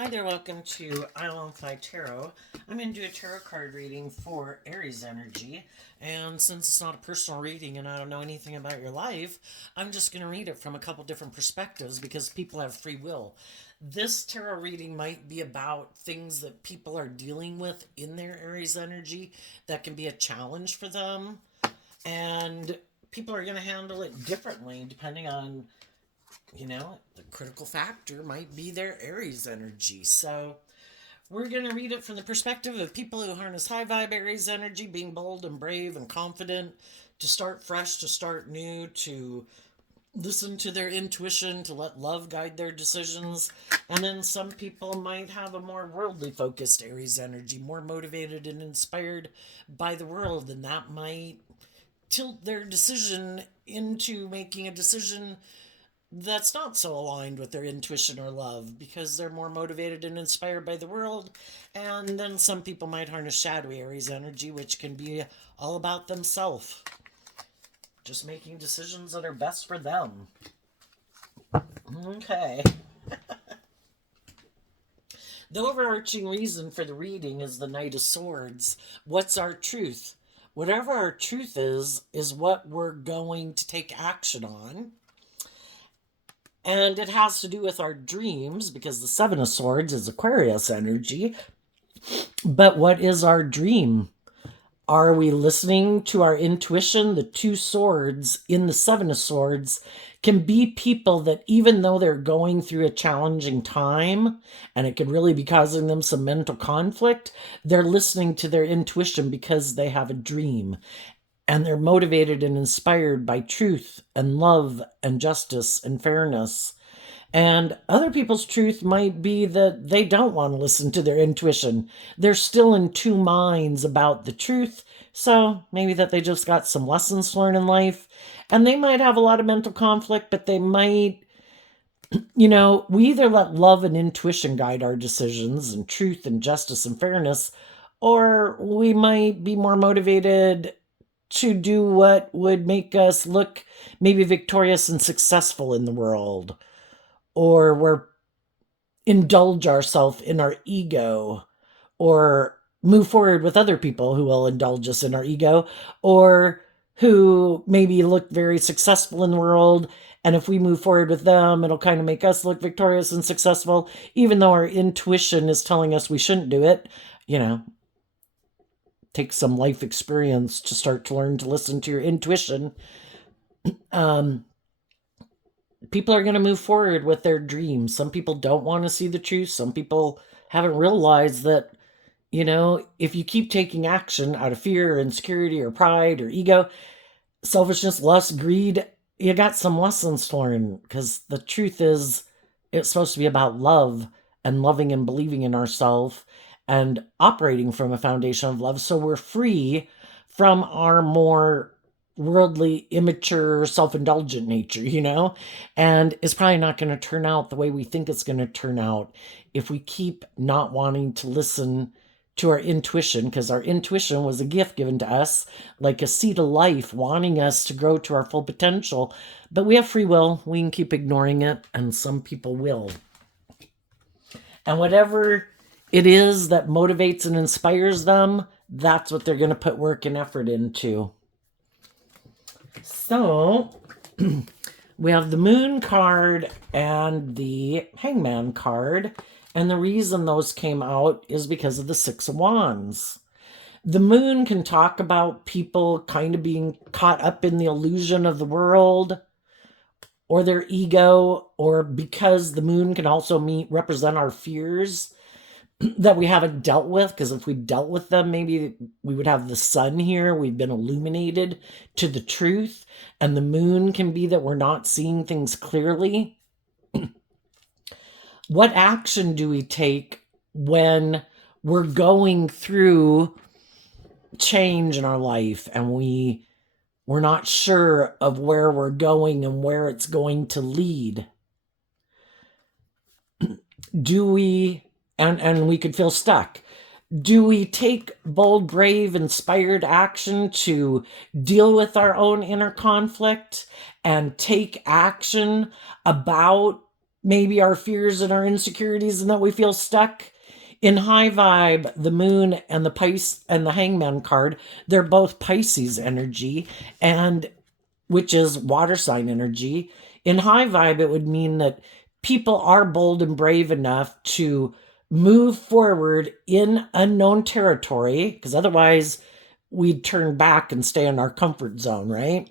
Hi there, welcome to Island Fly Tarot. I'm going to do a tarot card reading for Aries energy. And since it's not a personal reading and I don't know anything about your life, I'm just going to read it from a couple different perspectives because people have free will. This tarot reading might be about things that people are dealing with in their Aries energy that can be a challenge for them. And people are going to handle it differently depending on the critical factor might be their Aries energy. So we're going to read it from the perspective of people who harness high vibe Aries energy, being bold and brave and confident, to start fresh, to start new, to listen to their intuition, to let love guide their decisions. And then some people might have a more worldly focused Aries energy, more motivated and inspired by the world, and that might tilt their decision into making a decision that's not so aligned with their intuition or love because they're more motivated and inspired by the world. And then some people might harness shadowy Aries energy, which can be all about themselves, just making decisions that are best for them. Okay. The overarching reason for the reading is the Knight of Swords. What's our truth? Whatever our truth is what we're going to take action on. And it has to do with our dreams because the Seven of Swords is Aquarius energy. But what is our dream? Are we listening to our intuition? The two swords in the Seven of Swords can be people that even though they're going through a challenging time and it could really be causing them some mental conflict, they're listening to their intuition because they have a dream. And they're motivated and inspired by truth and love and justice and fairness. And other people's truth might be that they don't want to listen to their intuition. They're still in two minds about the truth. So maybe that they just got some lessons to learn in life. And they might have a lot of mental conflict, but they might, we either let love and intuition guide our decisions and truth and justice and fairness, or we might be more motivated to do what would make us look maybe victorious and successful in the world, or we're indulge ourselves in our ego, or move forward with other people who will indulge us in our ego, or who maybe look very successful in the world, and if we move forward with them it'll kind of make us look victorious and successful even though our intuition is telling us we shouldn't do it. Take some life experience to start to learn to listen to your intuition. People are going to move forward with their dreams. Some people don't want to see the truth. Some people haven't realized that, if you keep taking action out of fear, insecurity, or pride, or ego, selfishness, lust, greed, you got some lessons to learn because the truth is it's supposed to be about love and loving and believing in ourselves and operating from a foundation of love, so we're free from our more worldly, immature, self-indulgent nature, and it's probably not going to turn out the way we think it's going to turn out if we keep not wanting to listen to our intuition, because our intuition was a gift given to us, like a seed of life, wanting us to grow to our full potential. But we have free will. We can keep ignoring it, and some people will. And whatever it is that motivates and inspires them, that's what they're going to put work and effort into. So we have the Moon card and the Hangman card. And the reason those came out is because of the Six of Wands. The Moon can talk about people kind of being caught up in the illusion of the world or their ego, or because the Moon can also represent our fears that we haven't dealt with, because if we dealt with them, maybe we would have the sun here. We've been illuminated to the truth, and the Moon can be that we're not seeing things clearly. What action do we take when we're going through change in our life and we're not sure of where we're going and where it's going to lead? Do we, and we could feel stuck. Do we take bold, brave, inspired action to deal with our own inner conflict and take action about maybe our fears and our insecurities and that we feel stuck. In high vibe, the moon and the Pisces and the hangman card, they're both Pisces energy, and which is water sign energy. In high vibe, it would mean that people are bold and brave enough to move forward in unknown territory, because otherwise we'd turn back and stay in our comfort zone, right?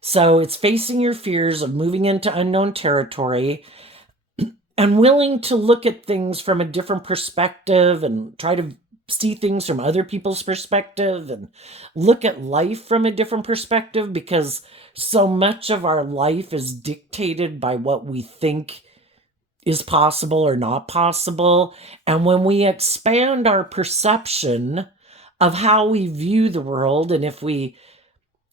So it's facing your fears of moving into unknown territory and willing to look at things from a different perspective and try to see things from other people's perspective and look at life from a different perspective, because so much of our life is dictated by what we think is possible or not possible. And when we expand our perception of how we view the world, and if we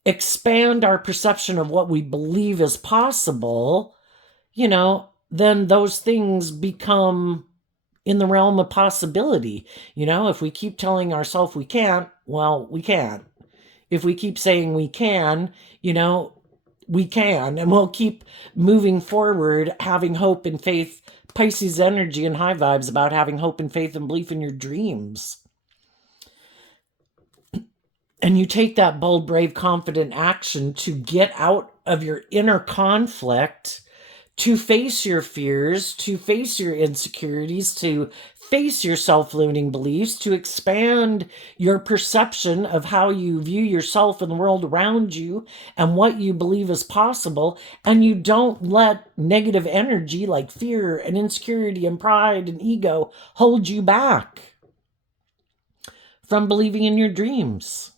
expand our perception of what we believe is possible, then those things become in the realm of possibility. If we keep telling ourselves we can't, well, we can't. If we keep saying we can, we can, and we'll keep moving forward, having hope and faith. Pisces energy and high vibes about having hope and faith and belief in your dreams. And you take that bold, brave, confident action to get out of your inner conflict, to face your fears, to face your insecurities, to face your self-limiting beliefs, to expand your perception of how you view yourself and the world around you and what you believe is possible. And you don't let negative energy like fear and insecurity and pride and ego hold you back from believing in your dreams.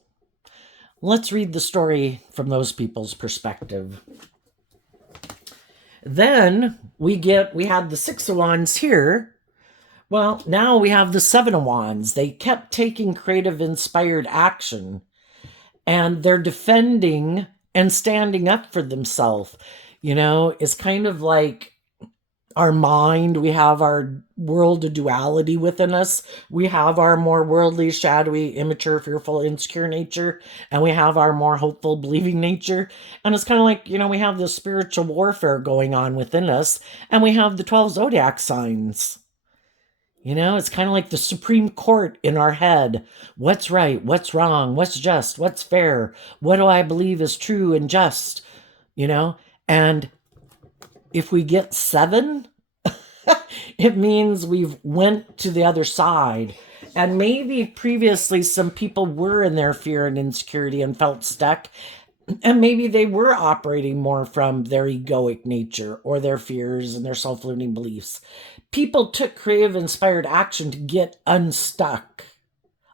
Let's read the story from those people's perspective. Then we had the Six of Wands here. Well, now we have the Seven of Wands. They kept taking creative, inspired action, and they're defending and standing up for themselves. It's kind of like our mind. We have our world of duality within us. We have our more worldly, shadowy, immature, fearful, insecure nature, and we have our more hopeful, believing nature. And it's kind of like, we have this spiritual warfare going on within us, and we have the 12 zodiac signs. It's kind of like the Supreme Court in our head. What's right? What's wrong? What's just? What's fair? What do I believe is true and just? And if we get 7, it means we've went to the other side. And maybe previously some people were in their fear and insecurity and felt stuck. And maybe they were operating more from their egoic nature or their fears and their self-limiting beliefs. People took creative, inspired action to get unstuck.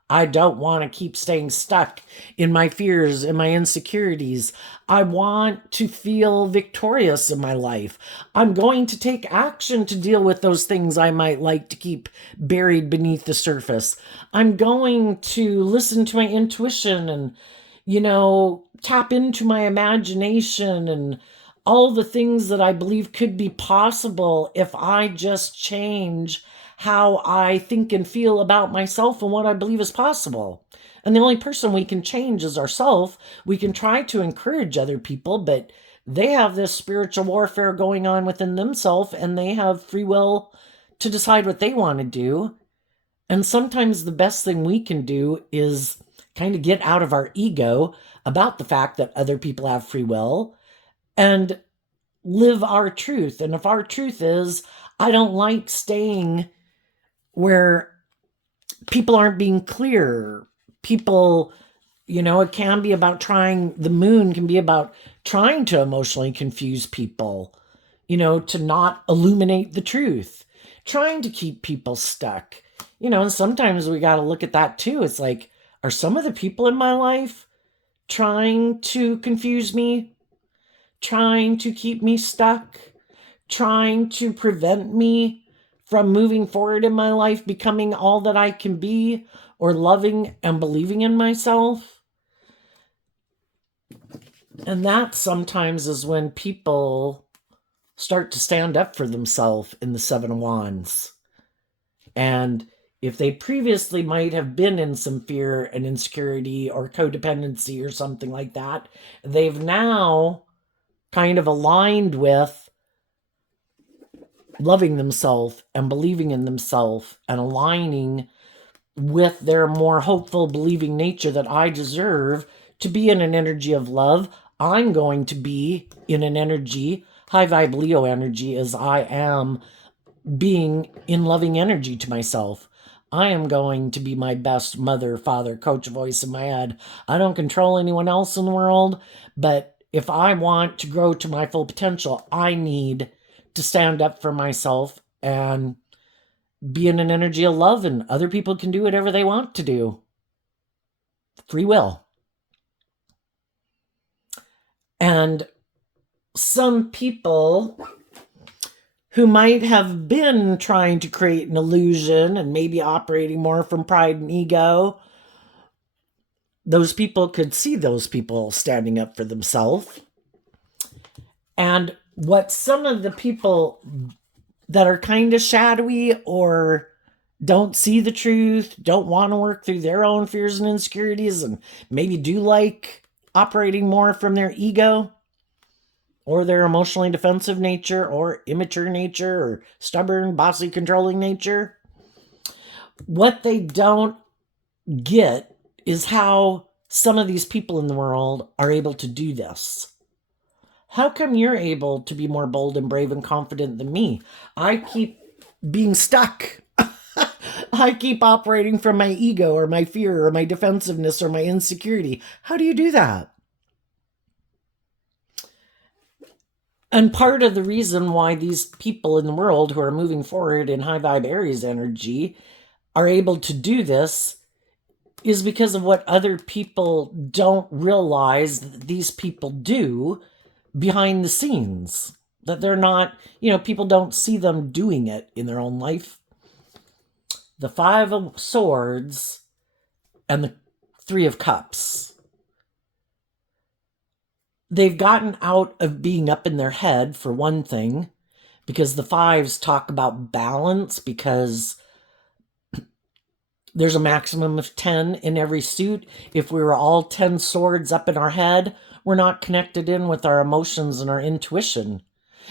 I don't want to keep staying stuck in my fears and my insecurities. I want to feel victorious in my life. I'm going to take action to deal with those things I might like to keep buried beneath the surface. I'm going to listen to my intuition and, tap into my imagination and all the things that I believe could be possible if I just change how I think and feel about myself and what I believe is possible. And the only person we can change is ourselves. We can try to encourage other people, but they have this spiritual warfare going on within themselves, and they have free will to decide what they want to do. And sometimes the best thing we can do is kind of get out of our ego about the fact that other people have free will and live our truth. And if our truth is, I don't like staying where people aren't being clear. People, it can be about the moon can be about trying to emotionally confuse people, to not illuminate the truth, trying to keep people stuck, and sometimes we got to look at that too. It's like, are some of the people in my life trying to confuse me, trying to keep me stuck, trying to prevent me from moving forward in my life, becoming all that I can be, or loving and believing in myself? And that sometimes is when people start to stand up for themselves in the Seven of Wands. And if they previously might have been in some fear and insecurity or codependency or something like that, they've now kind of aligned with loving themselves and believing in themselves and aligning with their more hopeful, believing nature that I deserve to be in an energy of love. I'm going to be in an energy, high vibe Leo energy, as I am being in loving energy to myself. I am going to be my best mother, father, coach voice in my head. I don't control anyone else in the world, but if I want to grow to my full potential, I need to stand up for myself and be in an energy of love, and other people can do whatever they want to do. Free will. And some people who might have been trying to create an illusion and maybe operating more from pride and ego, those people could see those people standing up for themselves. And what some of the people that are kind of shadowy or don't see the truth, don't want to work through their own fears and insecurities, and maybe do like operating more from their ego or their emotionally defensive nature or immature nature or stubborn, bossy, controlling nature. What they don't get is how some of these people in the world are able to do this. How come you're able to be more bold and brave and confident than me? I keep being stuck. I keep operating from my ego or my fear or my defensiveness or my insecurity. How do you do that? And part of the reason why these people in the world who are moving forward in high vibe Aries energy are able to do this is because of what other people don't realize that these people do behind the scenes. That they're not, people don't see them doing it in their own life. The Five of Swords and the Three of Cups. They've gotten out of being up in their head, for one thing, because the fives talk about balance, because there's a maximum of 10 in every suit. If we were all 10 swords up in our head, we're not connected in with our emotions and our intuition.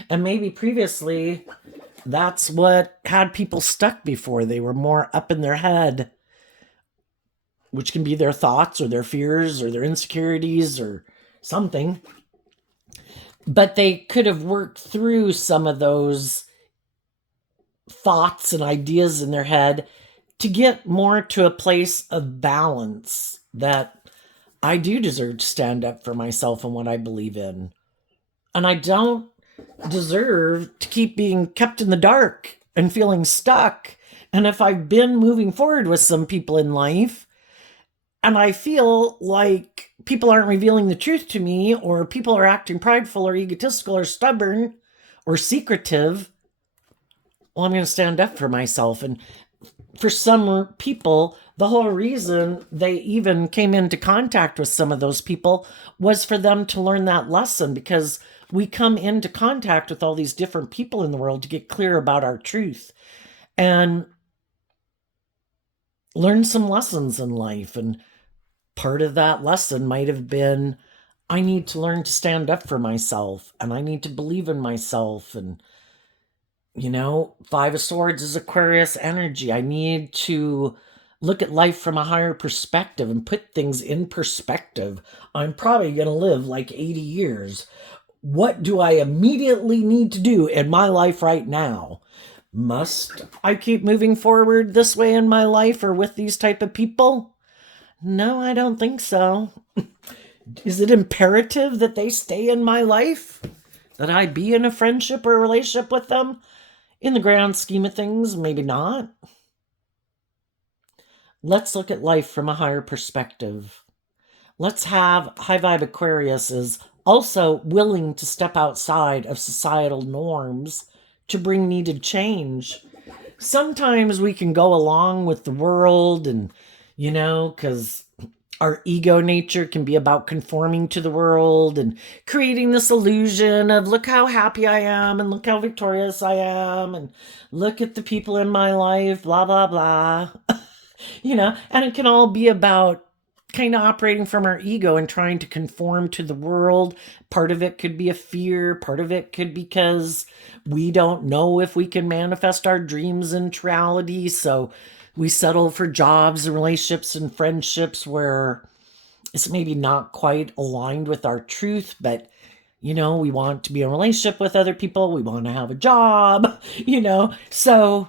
And maybe previously, that's what had people stuck before. They were more up in their head, which can be their thoughts or their fears or their insecurities or something. But they could have worked through some of those thoughts and ideas in their head to get more to a place of balance, that I do deserve to stand up for myself and what I believe in. And I don't deserve to keep being kept in the dark and feeling stuck. And if I've been moving forward with some people in life and I feel like people aren't revealing the truth to me, or people are acting prideful or egotistical or stubborn or secretive, well, I'm going to stand up for myself. And for some people, the whole reason they even came into contact with some of those people was for them to learn that lesson, because we come into contact with all these different people in the world to get clear about our truth and learn some lessons in life. And part of that lesson might have been, I need to learn to stand up for myself, and I need to believe in myself. And, Five of Swords is Aquarius energy. I need to look at life from a higher perspective and put things in perspective. I'm probably going to live like 80 years. What do I immediately need to do in my life right now? Must I keep moving forward this way in my life or with these type of people? No, I don't think so. Is it imperative that they stay in my life? That I be in a friendship or a relationship with them? In the grand scheme of things, maybe not. Let's look at life from a higher perspective. Let's have high vibe Aquarius is also willing to step outside of societal norms to bring needed change. Sometimes we can go along with the world and, because our ego nature can be about conforming to the world and creating this illusion of, look how happy I am and look how victorious I am and look at the people in my life, blah, blah, blah. And it can all be about kind of operating from our ego and trying to conform to the world. Part of it could be a fear. Part of it could be because we don't know if we can manifest our dreams into reality. So we settle for jobs and relationships and friendships where it's maybe not quite aligned with our truth, but we want to be in a relationship with other people. We want to have a job, So,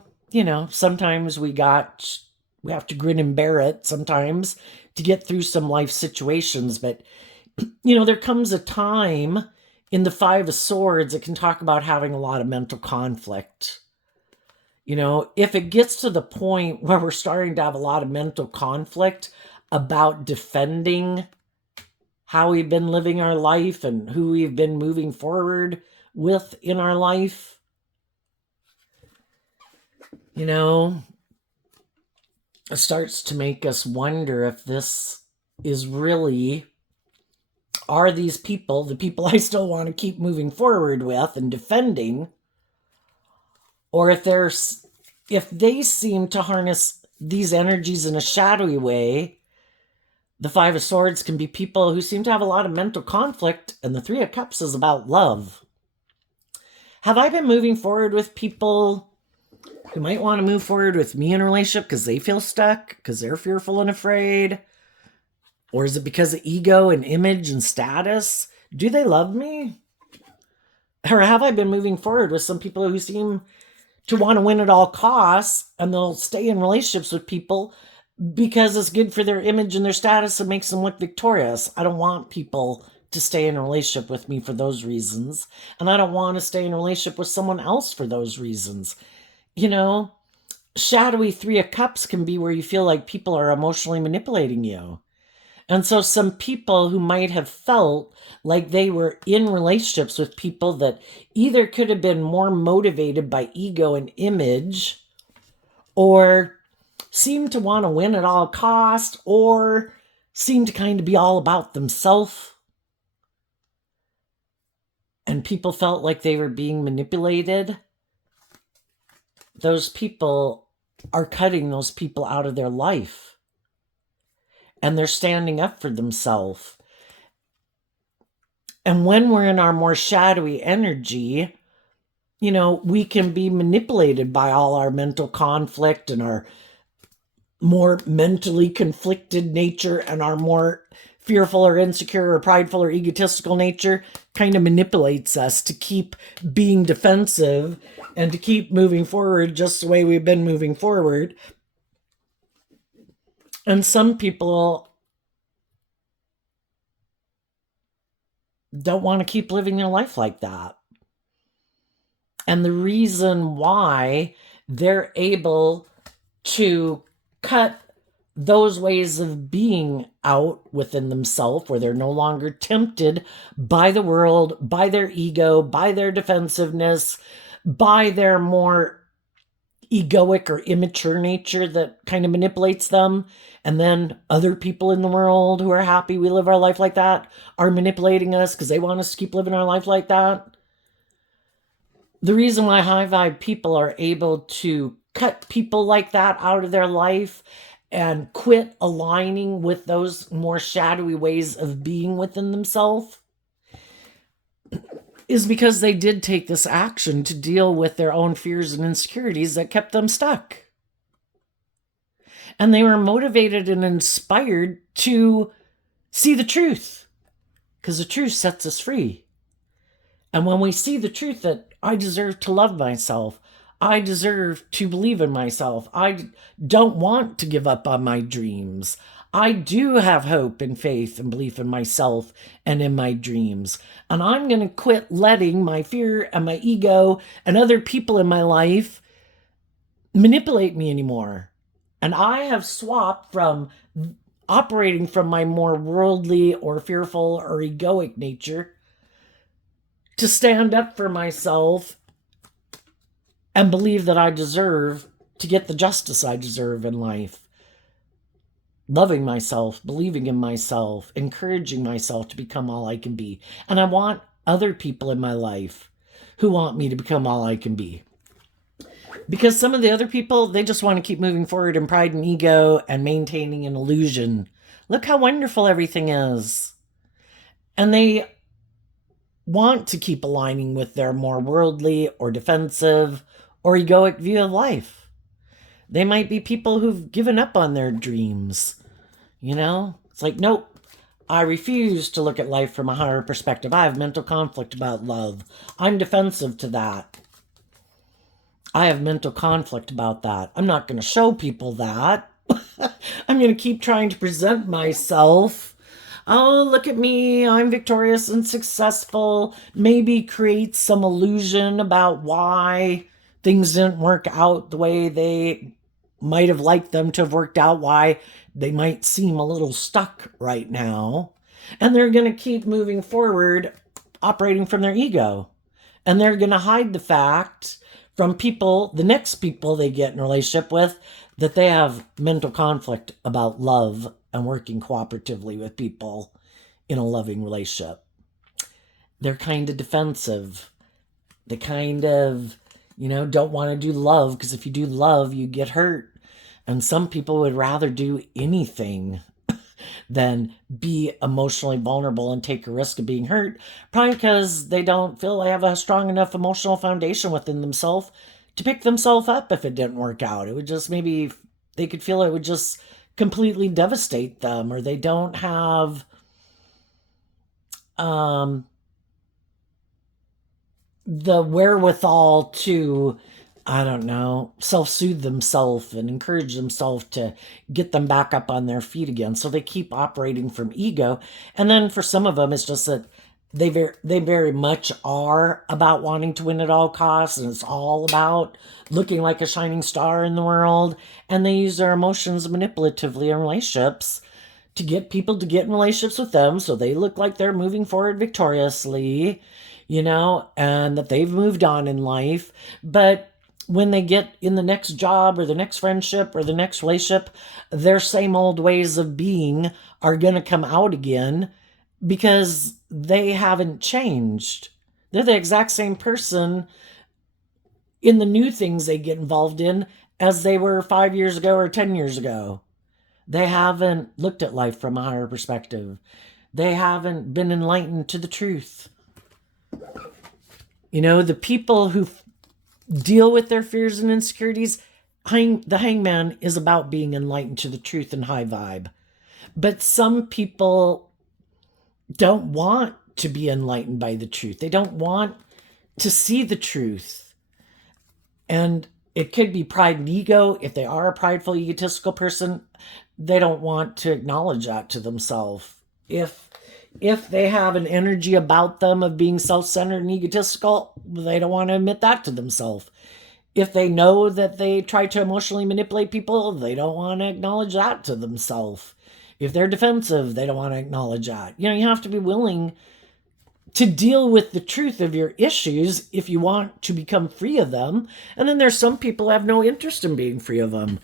sometimes we have to grin and bear it sometimes to get through some life situations. But, there comes a time in the Five of Swords that can talk about having a lot of mental conflict. If it gets to the point where we're starting to have a lot of mental conflict about defending how we've been living our life and who we've been moving forward with in our life, it starts to make us wonder if this is really, are these people the people I still want to keep moving forward with and defending, or if they seem to harness these energies in a shadowy way. The Five of Swords can be people who seem to have a lot of mental conflict, and the Three of Cups is about love. Have I been moving forward with people who might want to move forward with me in a relationship because they feel stuck, because they're fearful and afraid? Or is it because of ego and image and status? Do they love me? Or have I been moving forward with some people who seem to want to win at all costs, and they'll stay in relationships with people because it's good for their image and their status and makes them look victorious? I don't want people to stay in a relationship with me for those reasons. And I don't want to stay in a relationship with someone else for those reasons. Shadowy Three of Cups can be where you feel like people are emotionally manipulating you. And so some people who might have felt like they were in relationships with people that either could have been more motivated by ego and image, or seem to want to win at all cost, or seem to kind of be all about themselves, and people felt like they were being manipulated. Those people are cutting those people out of their life, and they're standing up for themselves. And when we're in our more shadowy energy, we can be manipulated by all our mental conflict and our more mentally conflicted nature, and our more fearful or insecure or prideful or egotistical nature kind of manipulates us to keep being defensive and to keep moving forward just the way we've been moving forward. And some people don't want to keep living their life like that. And the reason why they're able to cut those ways of being out within themselves, where they're no longer tempted by the world, by their ego, by their defensiveness, by their more egoic or immature nature that kind of manipulates them. And then other people in the world who are happy we live our life like that are manipulating us because they want us to keep living our life like that. The reason why high vibe people are able to cut people like that out of their life and quit aligning with those more shadowy ways of being within themselves is because they did take this action to deal with their own fears and insecurities that kept them stuck. And they were motivated and inspired to see the truth, because the truth sets us free. And when we see the truth that I deserve to love myself, I deserve to believe in myself, I don't want to give up on my dreams, I do have hope and faith and belief in myself and in my dreams. And I'm going to quit letting my fear and my ego and other people in my life manipulate me anymore. And I have swapped from operating from my more worldly or fearful or egoic nature to stand up for myself and believe that I deserve to get the justice I deserve in life. Loving myself, believing in myself, encouraging myself to become all I can be. And I want other people in my life who want me to become all I can be. Because some of the other people, they just want to keep moving forward in pride and ego and maintaining an illusion Look how wonderful everything is. And they want to keep aligning with their more worldly or defensive or egoic view of life. They might be people who've given up on their dreams. It's like, nope, I refuse to look at life from a higher perspective. I have mental conflict about love. I'm defensive to that. I have mental conflict about that. I'm not going to show people that. I'm going to keep trying to present myself. Oh, look at me. I'm victorious and successful. Maybe create some illusion about why things didn't work out the way they might have liked them to have worked out, why they might seem a little stuck right now. And they're going to keep moving forward, operating from their ego. And they're going to hide the fact from people, the next people they get in a relationship with, that they have mental conflict about love and working cooperatively with people in a loving relationship. They're kind of defensive. They kind of, don't want to do love, because if you do love, you get hurt. And some people would rather do anything than be emotionally vulnerable and take a risk of being hurt, probably because they don't feel they have a strong enough emotional foundation within themselves to pick themselves up if it didn't work out. It would just, maybe they could feel it would just completely devastate them, or they don't have the wherewithal to, I don't know, self-soothe themselves and encourage themselves to get them back up on their feet again. So they keep operating from ego. And then for some of them, it's just that they very much are about wanting to win at all costs, and it's all about looking like a shining star in the world. And they use their emotions manipulatively in relationships to get people to get in relationships with them so they look like they're moving forward victoriously, and that they've moved on in life. But when they get in the next job or the next friendship or the next relationship, their same old ways of being are going to come out again, because they haven't changed. They're the exact same person in the new things they get involved in as they were 5 years ago or 10 years ago. They haven't looked at life from a higher perspective. They haven't been enlightened to the truth. The people who deal with their fears and insecurities, the hangman is about being enlightened to the truth and high vibe. But some people don't want to be enlightened by the truth. They don't want to see the truth. And it could be pride and ego. If they are a prideful, egotistical person, they don't want to acknowledge that to themselves. If they have an energy about them of being self-centered and egotistical, they don't want to admit that to themselves. If they know that they try to emotionally manipulate people, they don't want to acknowledge that to themselves. If they're defensive, they don't want to acknowledge that. You have to be willing to deal with the truth of your issues if you want to become free of them. And then there's some people who have no interest in being free of them.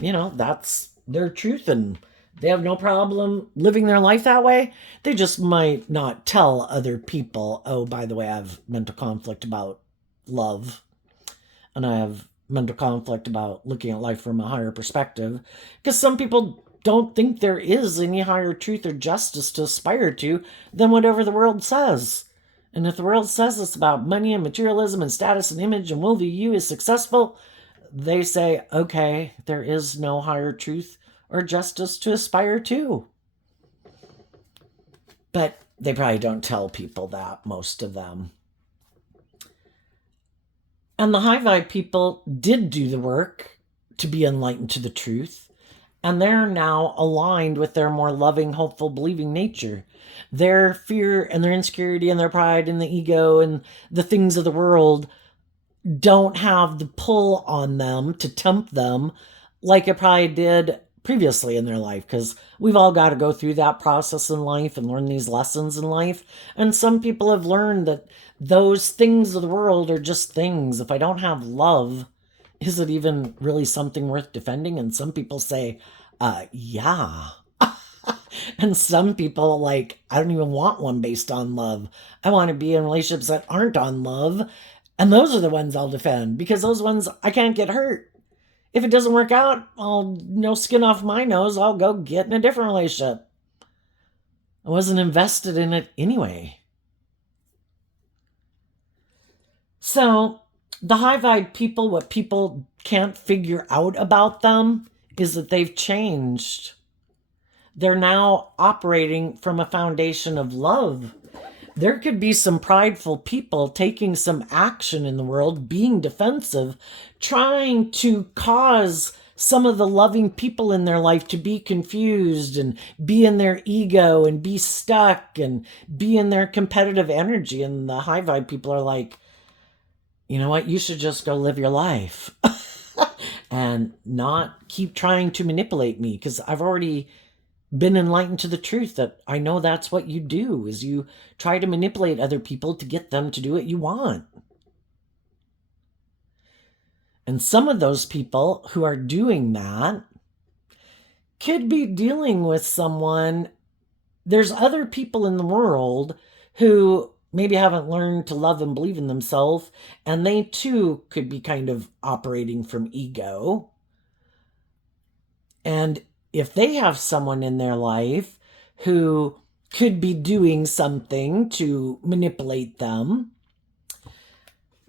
That's their truth, and they have no problem living their life that way. They just might not tell other people, oh, by the way, I have mental conflict about love, and I have mental conflict about looking at life from a higher perspective. Because some people don't think there is any higher truth or justice to aspire to than whatever the world says. And if the world says it's about money and materialism and status and image and will view you as successful, they say, okay, there is no higher truth or justice to aspire to. But they probably don't tell people that, most of them. And the high vibe people did do the work to be enlightened to the truth. And they're now aligned with their more loving, hopeful, believing nature. Their fear and their insecurity and their pride and the ego and the things of the world don't have the pull on them to tempt them like it probably did previously in their life, because we've all got to go through that process in life and learn these lessons in life. And some people have learned that those things of the world are just things. If I don't have love, is it even really something worth defending? And some people say, yeah. And some people, like, I don't even want one based on love. I want to be in relationships that aren't on love. And those are the ones I'll defend, because those ones I can't get hurt. If it doesn't work out, no skin off my nose, I'll go get in a different relationship. I wasn't invested in it anyway. So, the high vibe people, what people can't figure out about them is that they've changed. They're now operating from a foundation of love. There could be some prideful people taking some action in the world, being defensive, trying to cause some of the loving people in their life to be confused and be in their ego and be stuck and be in their competitive energy. And the high vibe people are like, you know what? You should just go live your life and not keep trying to manipulate me, because I've already been enlightened to the truth that I know that's what you do, is you try to manipulate other people to get them to do what you want. And some of those people who are doing that could be dealing with someone. There's other people in the world who maybe haven't learned to love and believe in themselves, and they too could be kind of operating from ego. And if they have someone in their life who could be doing something to manipulate them,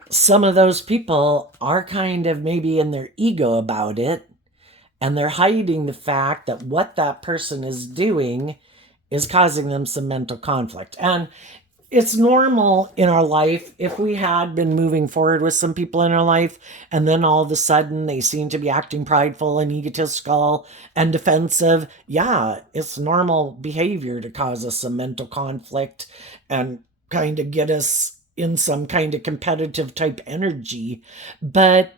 some of those people are kind of maybe in their ego about it, and they're hiding the fact that what that person is doing is causing them some mental conflict. And it's normal in our life if we had been moving forward with some people in our life and then all of a sudden they seem to be acting prideful and egotistical and defensive. Yeah, it's normal behavior to cause us some mental conflict and kind of get us in some kind of competitive type energy. But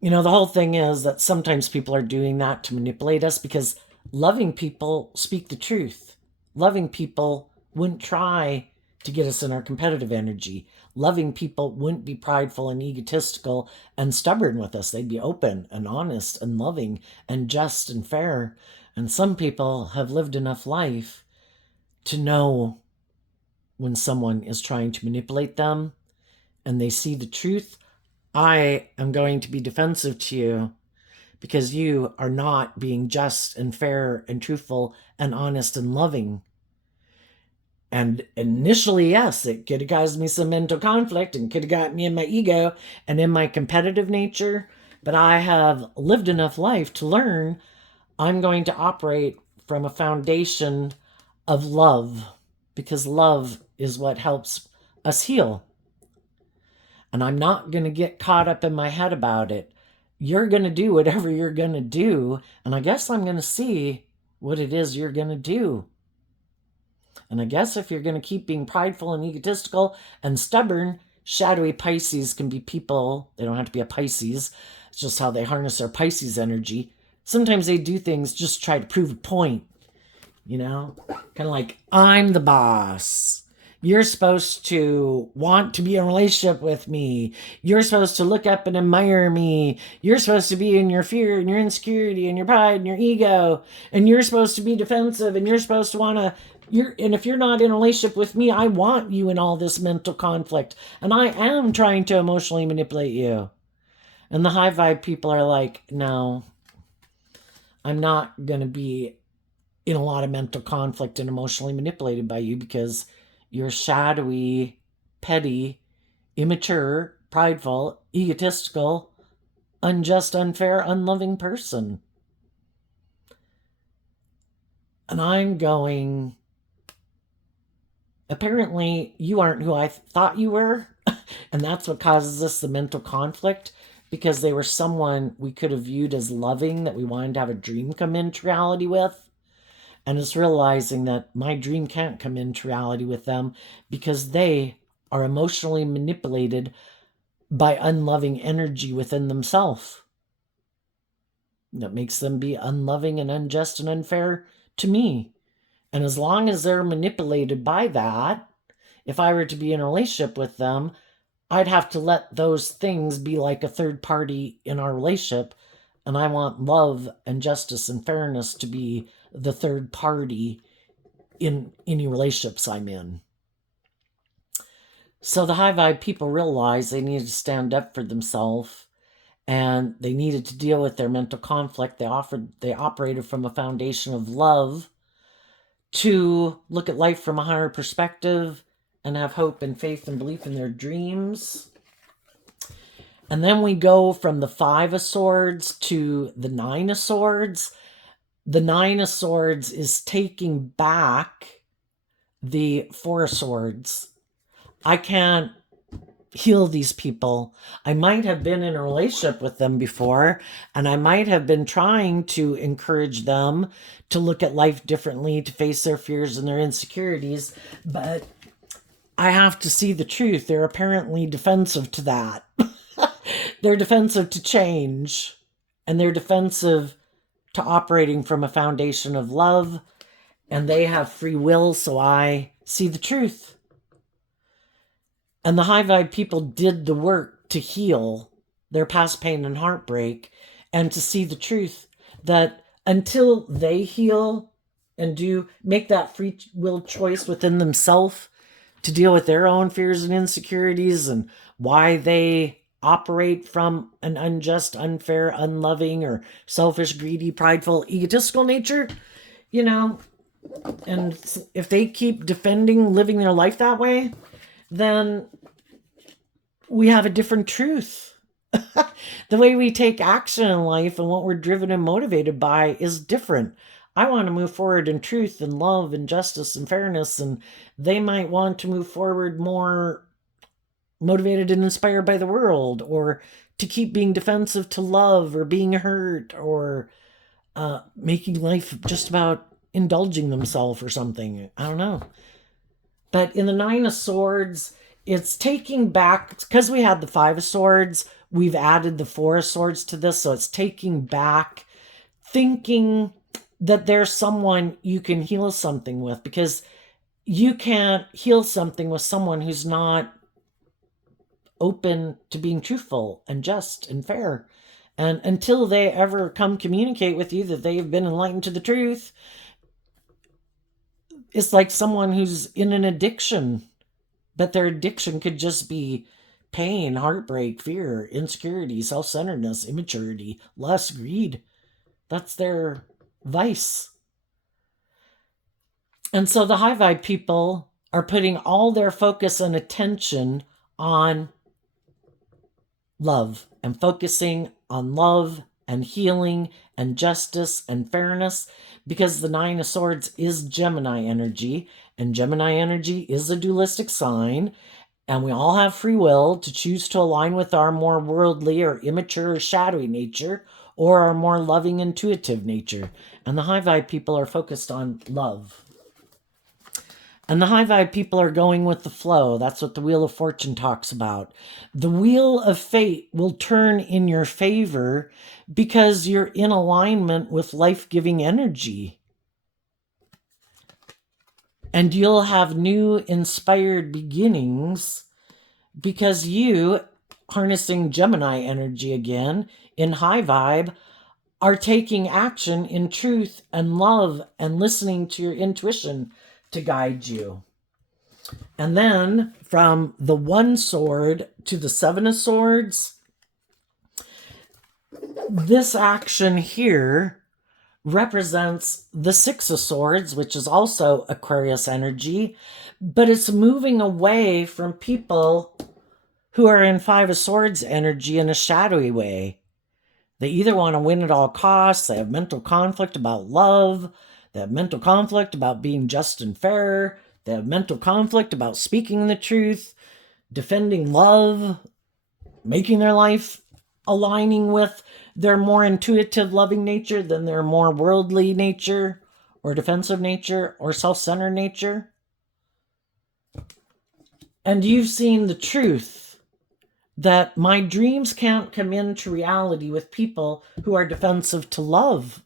the whole thing is that sometimes people are doing that to manipulate us, because loving people speak the truth. Loving people wouldn't try to get us in our competitive energy. Loving people wouldn't be prideful and egotistical and stubborn with us. They'd be open and honest and loving and just and fair. And some people have lived enough life to know when someone is trying to manipulate them and they see the truth. I am going to be defensive to you because you are not being just and fair and truthful and honest and loving. And initially, yes, it could have caused me some mental conflict and could have got me in my ego and in my competitive nature. But I have lived enough life to learn I'm going to operate from a foundation of love, because love is what helps us heal. And I'm not going to get caught up in my head about it. You're going to do whatever you're going to do. And I guess I'm going to see what it is you're going to do. And I guess if you're going to keep being prideful and egotistical and stubborn, shadowy Pisces can be people. They don't have to be a Pisces. It's just how they harness their Pisces energy. Sometimes they do things just to try to prove a point. Kind of like, I'm the boss. You're supposed to want to be in a relationship with me. You're supposed to look up and admire me. You're supposed to be in your fear and your insecurity and your pride and your ego. And you're supposed to be defensive, and you're supposed to want to... And if you're not in a relationship with me, I want you in all this mental conflict. And I am trying to emotionally manipulate you. And the high vibe people are like, no, I'm not going to be in a lot of mental conflict and emotionally manipulated by you, because you're shadowy, petty, immature, prideful, egotistical, unjust, unfair, unloving person. And I'm going, apparently you aren't who I thought you were. And that's what causes us the mental conflict, because they were someone we could have viewed as loving, that we wanted to have a dream come into reality with. And it's realizing that my dream can't come into reality with them, because they are emotionally manipulated by unloving energy within themselves. That makes them be unloving and unjust and unfair to me. And as long as they're manipulated by that, if I were to be in a relationship with them, I'd have to let those things be like a third party in our relationship. And I want love and justice and fairness to be the third party in any relationships I'm in. So the high vibe people realize they need to stand up for themselves and they needed to deal with their mental conflict. They operated from a foundation of love to look at life from a higher perspective and have hope and faith and belief in their dreams. And then we go from the 5 of Swords to the 9 of Swords. The 9 of Swords is taking back the 4 of Swords. I can't heal these people. I might have been in a relationship with them before, and I might have been trying to encourage them to look at life differently, to face their fears and their insecurities, but I have to see the truth. They're apparently defensive to that. They're defensive to change, and they're defensive to operating from a foundation of love, and they have free will, so I see the truth. And the high vibe people did the work to heal their past pain and heartbreak, and to see the truth that until they heal and do make that free will choice within themselves to deal with their own fears and insecurities and why they operate from an unjust, unfair, unloving, or selfish, greedy, prideful, egotistical nature, and if they keep defending living their life that way, then we have a different truth. The way we take action in life and what we're driven and motivated by is different. I want to move forward in truth and love and justice and fairness, and they might want to move forward more motivated and inspired by the world, or to keep being defensive to love, or being hurt, or making life just about indulging themselves or something. I don't know. But in the 9 of Swords, it's taking back, because we had the 5 of Swords, we've added the 4 of Swords to this, so it's taking back, thinking that there's someone you can heal something with, because you can't heal something with someone who's not open to being truthful and just and fair. And until they ever come communicate with you that they've been enlightened to the truth, it's like someone who's in an addiction, but their addiction could just be pain, heartbreak, fear, insecurity, self-centeredness, immaturity, lust, greed. That's their vice. And so the high vibe people are putting all their focus and attention on love, and focusing on love and healing and justice and fairness, because the 9 of Swords is Gemini energy, and Gemini energy is a dualistic sign, and we all have free will to choose to align with our more worldly or immature or shadowy nature, or our more loving, intuitive nature. And the high vibe people are focused on love. And the high vibe people are going with the flow. That's what the Wheel of Fortune talks about. The Wheel of Fate will turn in your favor because you're in alignment with life-giving energy. And you'll have new inspired beginnings because you, harnessing Gemini energy again, in high vibe, are taking action in truth and love and listening to your intuition to guide you. And then from the 1 sword to the 7 of Swords, this action here represents the 6 of Swords, which is also Aquarius energy, but it's moving away from people who are in 5 of Swords energy in a shadowy way. They either want to win at all costs, they have mental conflict about love, they have mental conflict about being just and fair, they have mental conflict about speaking the truth, defending love, making their life aligning with their more intuitive, loving nature than their more worldly nature, or defensive nature, or self-centered nature. And you've seen the truth that my dreams can't come into reality with people who are defensive to love.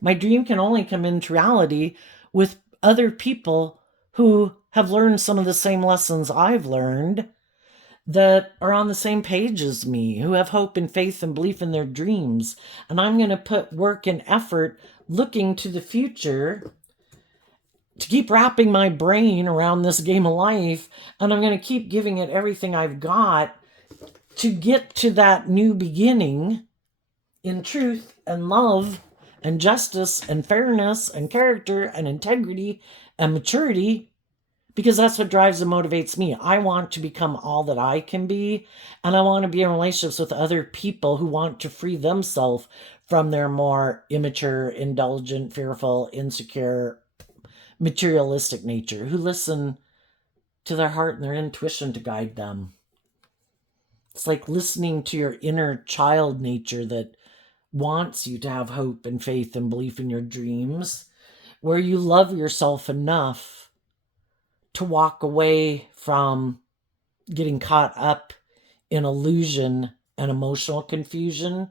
My dream can only come into reality with other people who have learned some of the same lessons I've learned, that are on the same page as me, who have hope and faith and belief in their dreams. And I'm going to put work and effort looking to the future to keep wrapping my brain around this game of life, and I'm going to keep giving it everything I've got to get to that new beginning in truth and love and justice and fairness and character and integrity and maturity, because that's what drives and motivates me. I want to become all that I can be, and I want to be in relationships with other people who want to free themselves from their more immature, indulgent, fearful, insecure, materialistic nature, who listen to their heart and their intuition to guide them. It's like listening to your inner child nature that wants you to have hope and faith and belief in your dreams, where you love yourself enough to walk away from getting caught up in illusion and emotional confusion.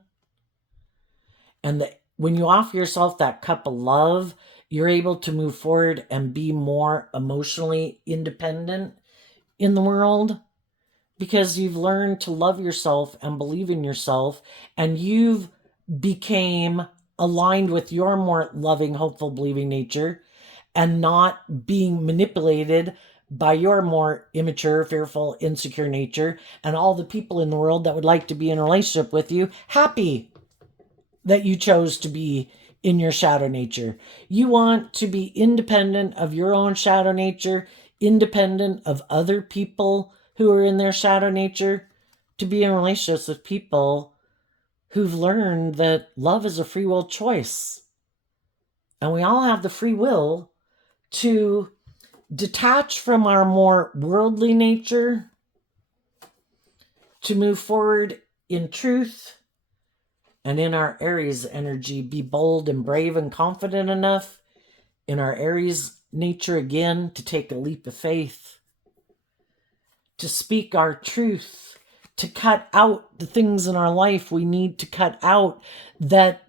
And when you offer yourself that cup of love, you're able to move forward and be more emotionally independent in the world, because you've learned to love yourself and believe in yourself, and you've became aligned with your more loving, hopeful, believing nature, and not being manipulated by your more immature, fearful, insecure nature, and all the people in the world that would like to be in a relationship with you, happy that you chose to be in your shadow nature. You want to be independent of your own shadow nature, independent of other people who are in their shadow nature, to be in relationships with people who've learned that love is a free will choice. And we all have the free will to detach from our more worldly nature, to move forward in truth, and in our Aries energy, be bold and brave and confident enough in our Aries nature again to take a leap of faith, to speak our truth, to cut out the things in our life we need to cut out that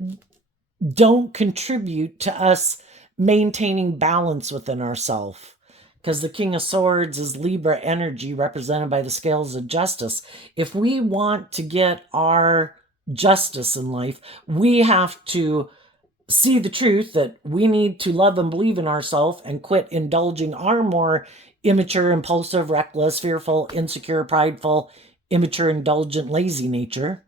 don't contribute to us maintaining balance within ourselves. Because the King of Swords is Libra energy represented by the scales of justice. If we want to get our justice in life, we have to see the truth that we need to love and believe in ourselves and quit indulging our more immature, impulsive, reckless, fearful, insecure, prideful, immature, indulgent, lazy nature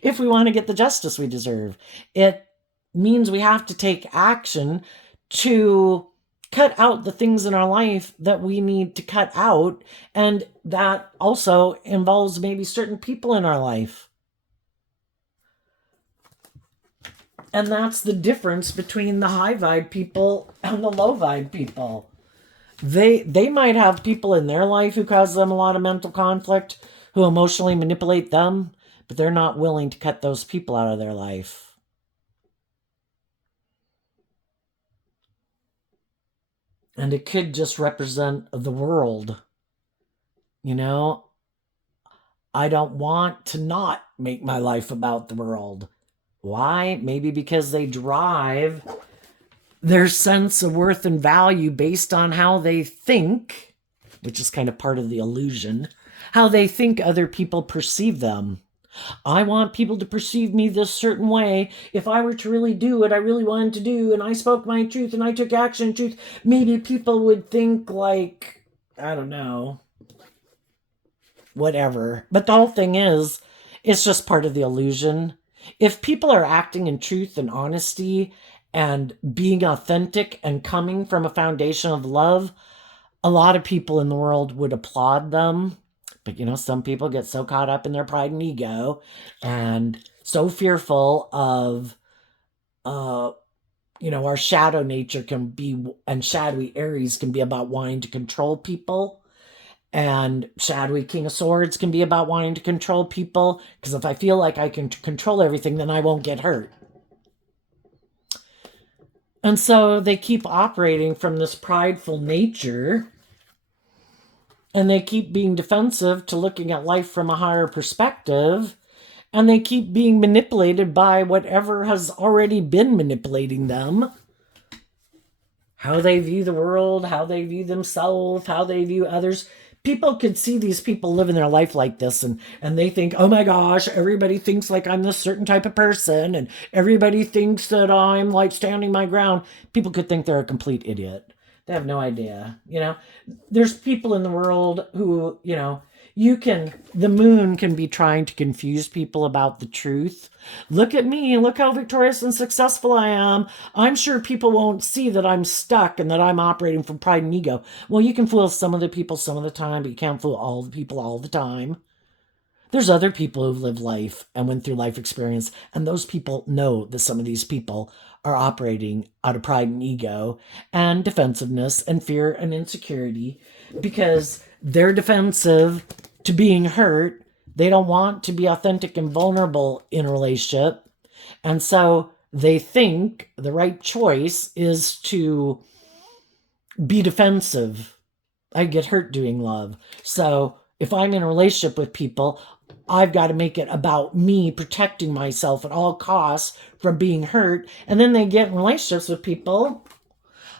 if we want to get the justice we deserve. It means we have to take action to cut out the things in our life that we need to cut out, and that also involves maybe certain people in our life. And that's the difference between the high vibe people and the low vibe people. They might have people in their life who cause them a lot of mental conflict, who emotionally manipulate them, but they're not willing to cut those people out of their life. And it could just represent the world. You know, I don't want to not make my life about the world. Why? Maybe because they drive their sense of worth and value based on how they think, which is kind of part of the illusion, how they think other people perceive them. I want people to perceive me this certain way. If I were to really do what I really wanted to do, and I spoke my truth and I took action in truth, maybe people would think like, I don't know, whatever. But the whole thing is, it's just part of the illusion. If people are acting in truth and honesty and being authentic and coming from a foundation of love, a lot of people in the world would applaud them. But, you know, some people get so caught up in their pride and ego and so fearful of, our shadow nature can be, and shadowy Aries can be about wanting to control people. And shadowy King of Swords can be about wanting to control people, because if I feel like I can control everything, then I won't get hurt. And so they keep operating from this prideful nature, and they keep being defensive to looking at life from a higher perspective, and they keep being manipulated by whatever has already been manipulating them. How they view the world, how they view themselves, how they view others. People could see these people living their life like this, and they think, oh my gosh, everybody thinks like I'm this certain type of person, and everybody thinks that I'm like standing my ground. People could think they're a complete idiot. They have no idea. There's people in the world who, The moon can be trying to confuse people about the truth. Look at me, look how victorious and successful I am. I'm sure people won't see that I'm stuck and that I'm operating from pride and ego. Well, you can fool some of the people some of the time, but you can't fool all the people all the time. There's other people who've lived life and went through life experience, and those people know that some of these people are operating out of pride and ego and defensiveness and fear and insecurity because they're defensive to being hurt. They don't want to be authentic and vulnerable in a relationship. And so they think the right choice is to be defensive. I get hurt doing love. So if I'm in a relationship with people, I've got to make it about me protecting myself at all costs from being hurt. And then they get in relationships with people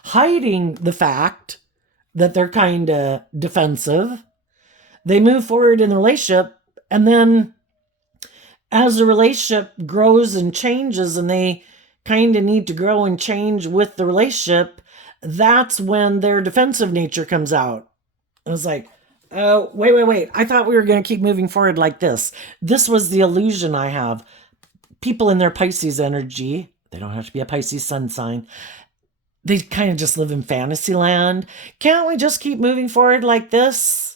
hiding the fact that they're kind of defensive. They move forward in the relationship, and then as the relationship grows and changes and they kind of need to grow and change with the relationship, that's when their defensive nature comes out. I was like, oh, wait. I thought we were going to keep moving forward like this. This was the illusion I have. People in their Pisces energy, they don't have to be a Pisces sun sign, they kind of just live in fantasy land. Can't we just keep moving forward like this?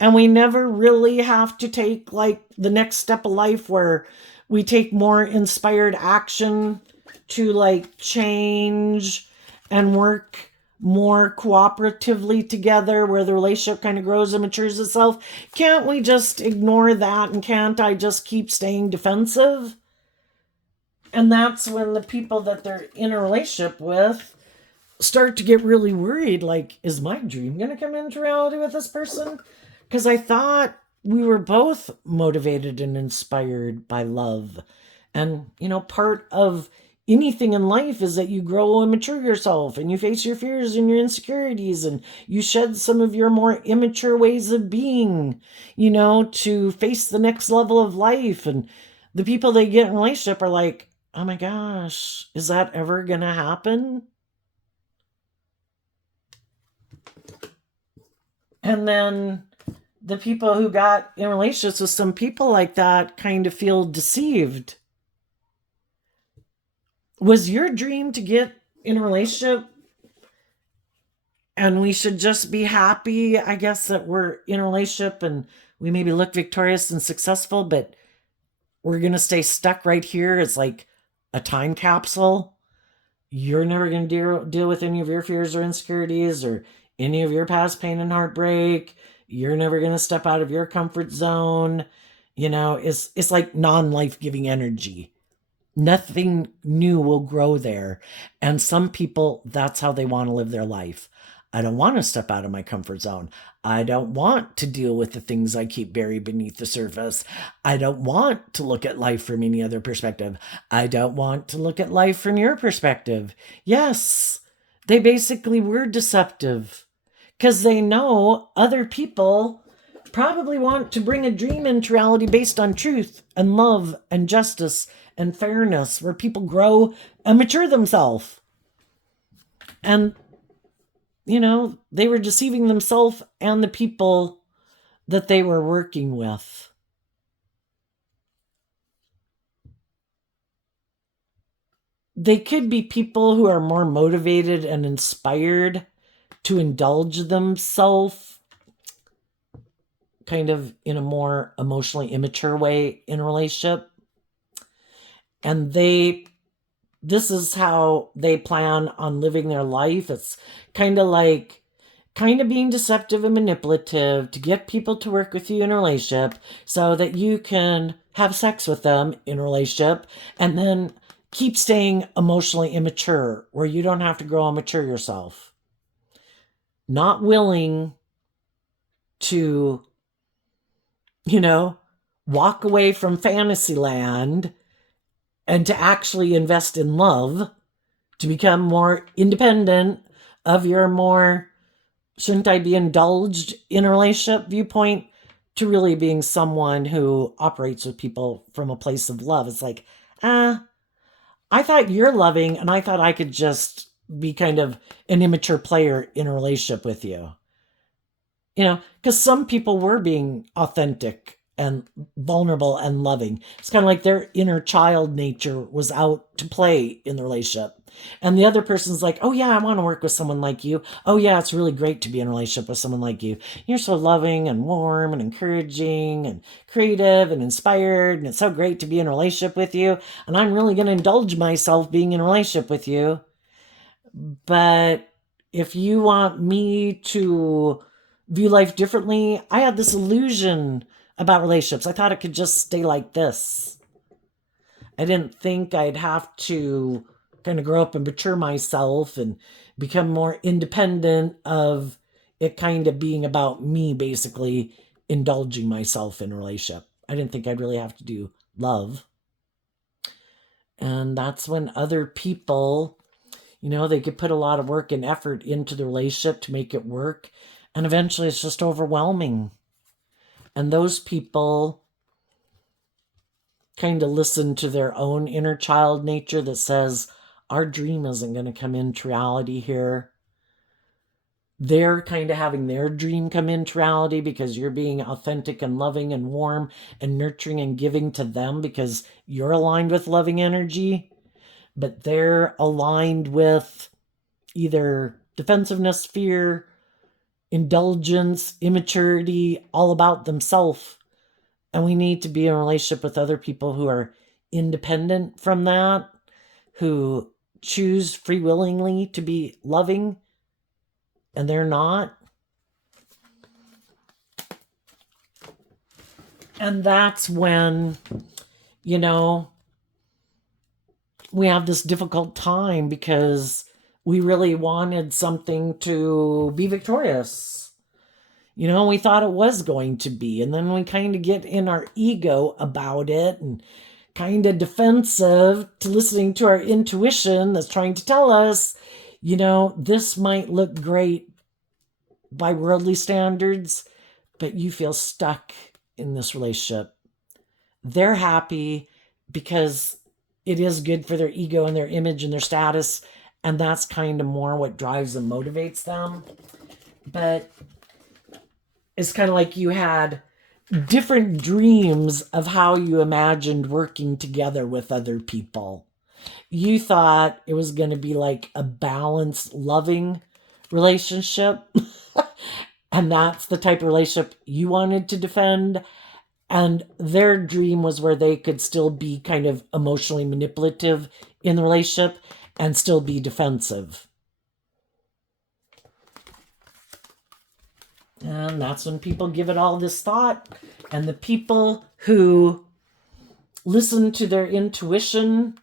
And we never really have to take like the next step of life where we take more inspired action to like change and work more cooperatively together, where the relationship kind of grows and matures itself. Can't we just ignore that, and can't I just keep staying defensive? And that's when the people that they're in a relationship with start to get really worried, like, is my dream going to come into reality with this person? Because I thought we were both motivated and inspired by love. And, part of anything in life is that you grow and mature yourself, and you face your fears and your insecurities, and you shed some of your more immature ways of being, to face the next level of life. And the people they get in a relationship are like, oh my gosh, is that ever going to happen? And then the people who got in relationships with some people like that kind of feel deceived. Was your dream to get in a relationship and we should just be happy, I guess, that we're in a relationship and we maybe look victorious and successful, but we're going to stay stuck right here? It's like a time capsule. You're never going to deal with any of your fears or insecurities or any of your past pain and heartbreak. You're never going to step out of your comfort zone. It's like non-life-giving energy. Nothing new will grow there. And some people, that's how they want to live their life. I don't want to step out of my comfort zone. I don't want to deal with the things I keep buried beneath the surface. I don't want to look at life from any other perspective. I don't want to look at life from your perspective. Yes, they basically were deceptive because they know other people probably want to bring a dream into reality based on truth and love and justice and fairness, where people grow and mature themselves. And they were deceiving themselves and the people that they were working with. They could be people who are more motivated and inspired to indulge themselves kind of in a more emotionally immature way in a relationship. And this is how they plan on living their life. It's kind of being deceptive and manipulative to get people to work with you in a relationship so that you can have sex with them in a relationship and then keep staying emotionally immature where you don't have to grow and mature yourself. Not willing to, walk away from fantasy land and to actually invest in love, to become more independent of your more shouldn't I be indulged in a relationship viewpoint, to really being someone who operates with people from a place of love. It's like, I thought you're loving and I thought I could just be kind of an immature player in a relationship with you. Because some people were being authentic and vulnerable and loving. It's kind of like their inner child nature was out to play in the relationship. And the other person's like, oh, yeah, I want to work with someone like you. Oh, yeah, it's really great to be in a relationship with someone like you. You're so loving and warm and encouraging and creative and inspired. And it's so great to be in a relationship with you. And I'm really going to indulge myself being in a relationship with you. But if you want me to view life differently, I had this illusion about relationships. I thought it could just stay like this. I didn't think I'd have to kind of grow up and mature myself and become more independent of it kind of being about me basically indulging myself in a relationship. I didn't think I'd really have to do love. And that's when other people, they could put a lot of work and effort into the relationship to make it work. And eventually it's just overwhelming. And those people kind of listen to their own inner child nature that says, our dream isn't going to come into reality here. They're kind of having their dream come into reality because you're being authentic and loving and warm and nurturing and giving to them because you're aligned with loving energy. But they're aligned with either defensiveness, fear, indulgence, immaturity, all about themselves. And we need to be in a relationship with other people who are independent from that, who choose free willingly to be loving, and they're not. And that's when, we have this difficult time because we really wanted something to be victorious. We thought it was going to be. And then we kind of get in our ego about it and kind of defensive to listening to our intuition that's trying to tell us, this might look great by worldly standards, but you feel stuck in this relationship. They're happy because it is good for their ego and their image and their status. And that's kind of more what drives and motivates them. But it's kind of like you had different dreams of how you imagined working together with other people. You thought it was going to be like a balanced, loving relationship. And that's the type of relationship you wanted to defend. And their dream was where they could still be kind of emotionally manipulative in the relationship and still be defensive. And that's when people give it all this thought. And the people who listen to their intuition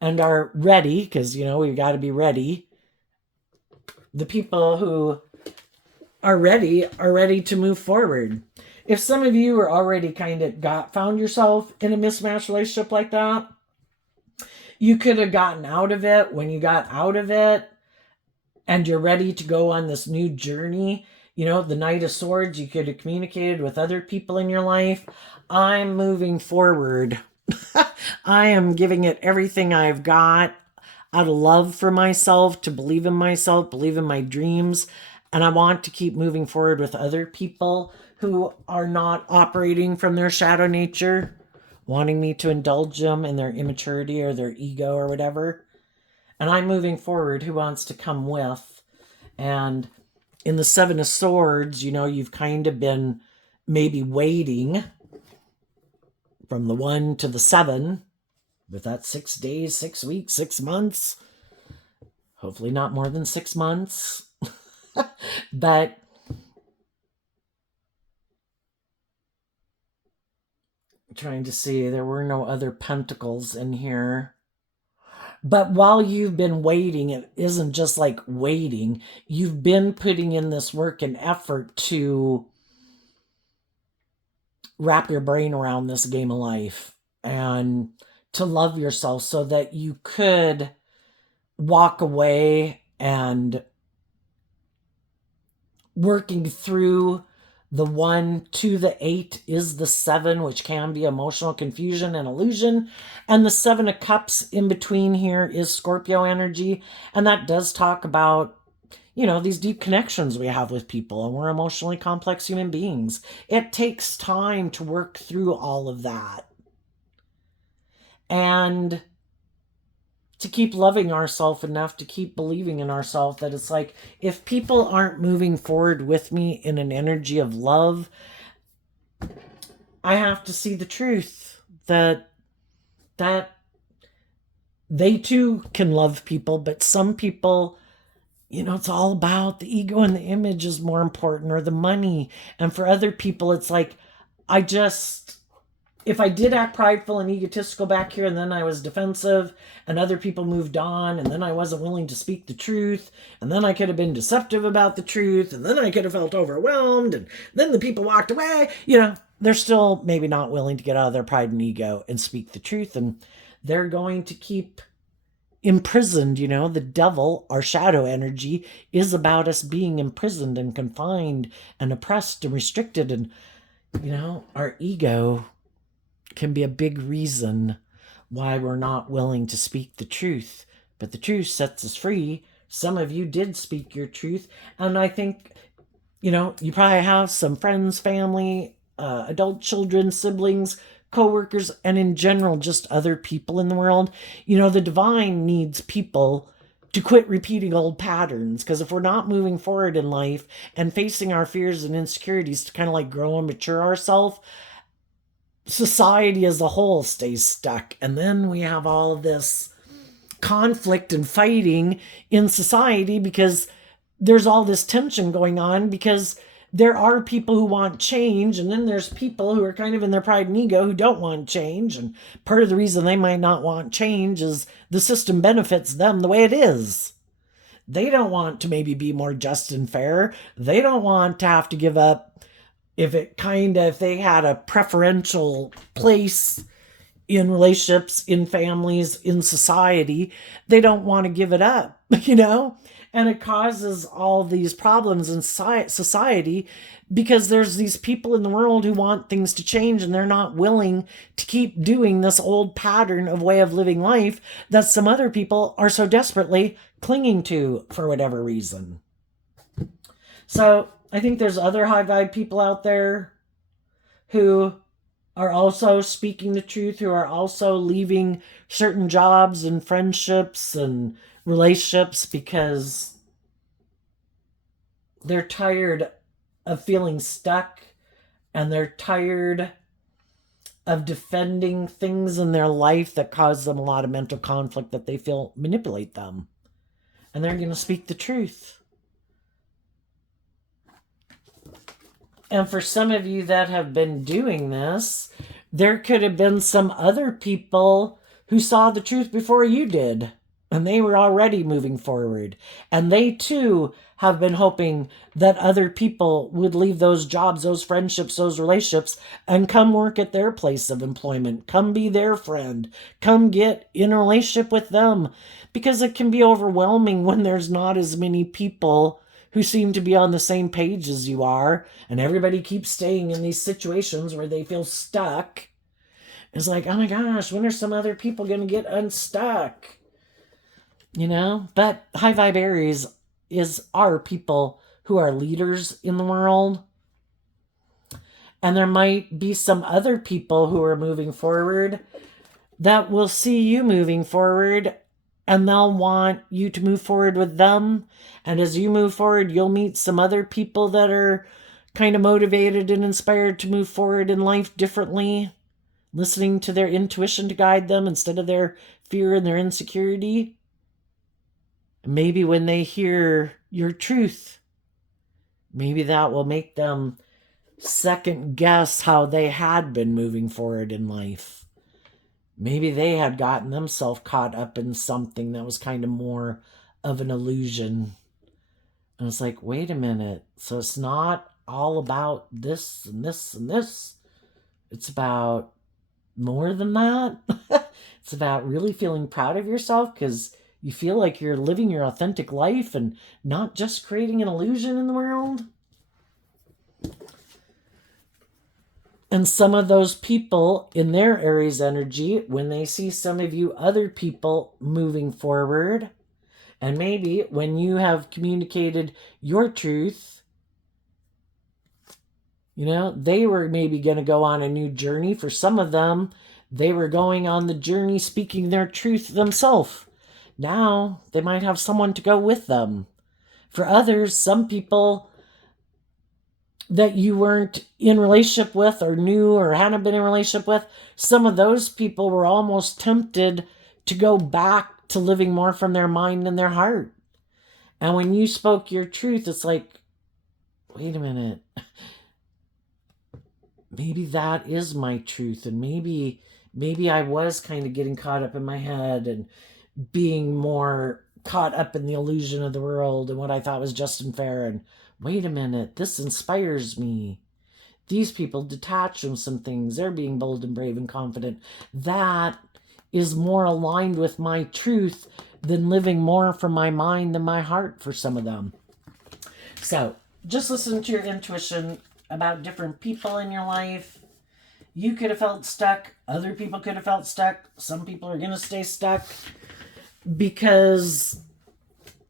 and are ready, because, we got to be ready. The people who are ready to move forward. If some of you are already kind of found yourself in a mismatched relationship like that, you could have gotten out of it when you got out of it and you're ready to go on this new journey. The Knight of Swords, you could have communicated with other people in your life. I'm moving forward. I am giving it everything I've got out of love for myself, to believe in myself, believe in my dreams. And I want to keep moving forward with other people who are not operating from their shadow nature, wanting me to indulge them in their immaturity or their ego or whatever. And I'm moving forward. Who wants to come with? And in the Seven of Swords, you've kind of been maybe waiting from the 1 to the 7 with that 6 days, 6 weeks, 6 months. Hopefully not more than 6 months. But I'm trying to see, there were no other pentacles in here. But while you've been waiting, it isn't just like waiting. You've been putting in this work and effort to wrap your brain around this game of life and to love yourself so that you could walk away and working through the 1 to the 8 is the 7, which can be emotional confusion and illusion. And the 7 of Cups in between here is Scorpio energy. And that does talk about, these deep connections we have with people, and we're emotionally complex human beings. It takes time to work through all of that. And to keep loving ourselves enough to keep believing in ourselves that it's like, if people aren't moving forward with me in an energy of love, I have to see the truth that they too can love people, but some people, it's all about the ego and the image is more important, or the money. And for other people, it's like, if I did act prideful and egotistical back here, and then I was defensive, and other people moved on, and then I wasn't willing to speak the truth, and then I could have been deceptive about the truth, and then I could have felt overwhelmed, and then the people walked away, they're still maybe not willing to get out of their pride and ego and speak the truth, and they're going to keep imprisoned. The devil, our shadow energy, is about us being imprisoned and confined and oppressed and restricted, and our ego can be a big reason why we're not willing to speak the truth. But the truth sets us free. Some of you did speak your truth, and I think you probably have some friends, family, adult children, siblings, co-workers, and in general just other people in the world. The divine needs people to quit repeating old patterns, because if we're not moving forward in life and facing our fears and insecurities to kind of like grow and mature ourselves, society as a whole stays stuck. And then we have all of this conflict and fighting in society because there's all this tension going on, because there are people who want change, and then there's people who are kind of in their pride and ego who don't want change. And part of the reason they might not want change is the system benefits them the way it is. They don't want to maybe be more just and fair. They don't want to have to give up if they had a preferential place in relationships, in families, in society. They don't want to give it up, and it causes all these problems in society because there's these people in the world who want things to change, and they're not willing to keep doing this old pattern of way of living life that some other people are so desperately clinging to for whatever reason. So I think there's other high vibe people out there who are also speaking the truth, who are also leaving certain jobs and friendships and relationships because they're tired of feeling stuck, and they're tired of defending things in their life that cause them a lot of mental conflict that they feel manipulate them. And they're going to speak the truth. And for some of you that have been doing this, there could have been some other people who saw the truth before you did, and they were already moving forward. And they too have been hoping that other people would leave those jobs, those friendships, those relationships, and come work at their place of employment. Come be their friend. Come get in a relationship with them. Because it can be overwhelming when there's not as many people who seem to be on the same page as you are, and everybody keeps staying in these situations where they feel stuck. It's like, oh my gosh, when are some other people going to get unstuck? But high vibe Aries are people who are leaders in the world. And there might be some other people who are moving forward that will see you moving forward, and they'll want you to move forward with them. And as you move forward, you'll meet some other people that are kind of motivated and inspired to move forward in life differently, listening to their intuition to guide them instead of their fear and their insecurity. Maybe when they hear your truth, maybe that will make them second guess how they had been moving forward in life. Maybe they had gotten themselves caught up in something that was kind of more of an illusion. And it's like, wait a minute. So it's not all about this and this and this. It's about more than that. It's about really feeling proud of yourself because you feel like you're living your authentic life and not just creating an illusion in the world. And some of those people in their Aries energy, when they see some of you other people moving forward And maybe when you have communicated your truth, they were maybe going to go on a new journey. For some of them, they were going on the journey speaking their truth themselves. Now they might have someone to go with them. For others, some people that you weren't in relationship with or knew or hadn't been in relationship with, some of those people were almost tempted to go back to living more from their mind and their heart. And when you spoke your truth, it's like, wait a minute, maybe that is my truth, and maybe I was kind of getting caught up in my head and being more caught up in the illusion of the world and what I thought was just and fair. And wait a minute, this inspires me. These people detach from some things. They're being bold and brave and confident. That is more aligned with my truth than living more from my mind than my heart for some of them. So just listen to your intuition about different people in your life. You could have felt stuck. Other people could have felt stuck. Some people are going to stay stuck because,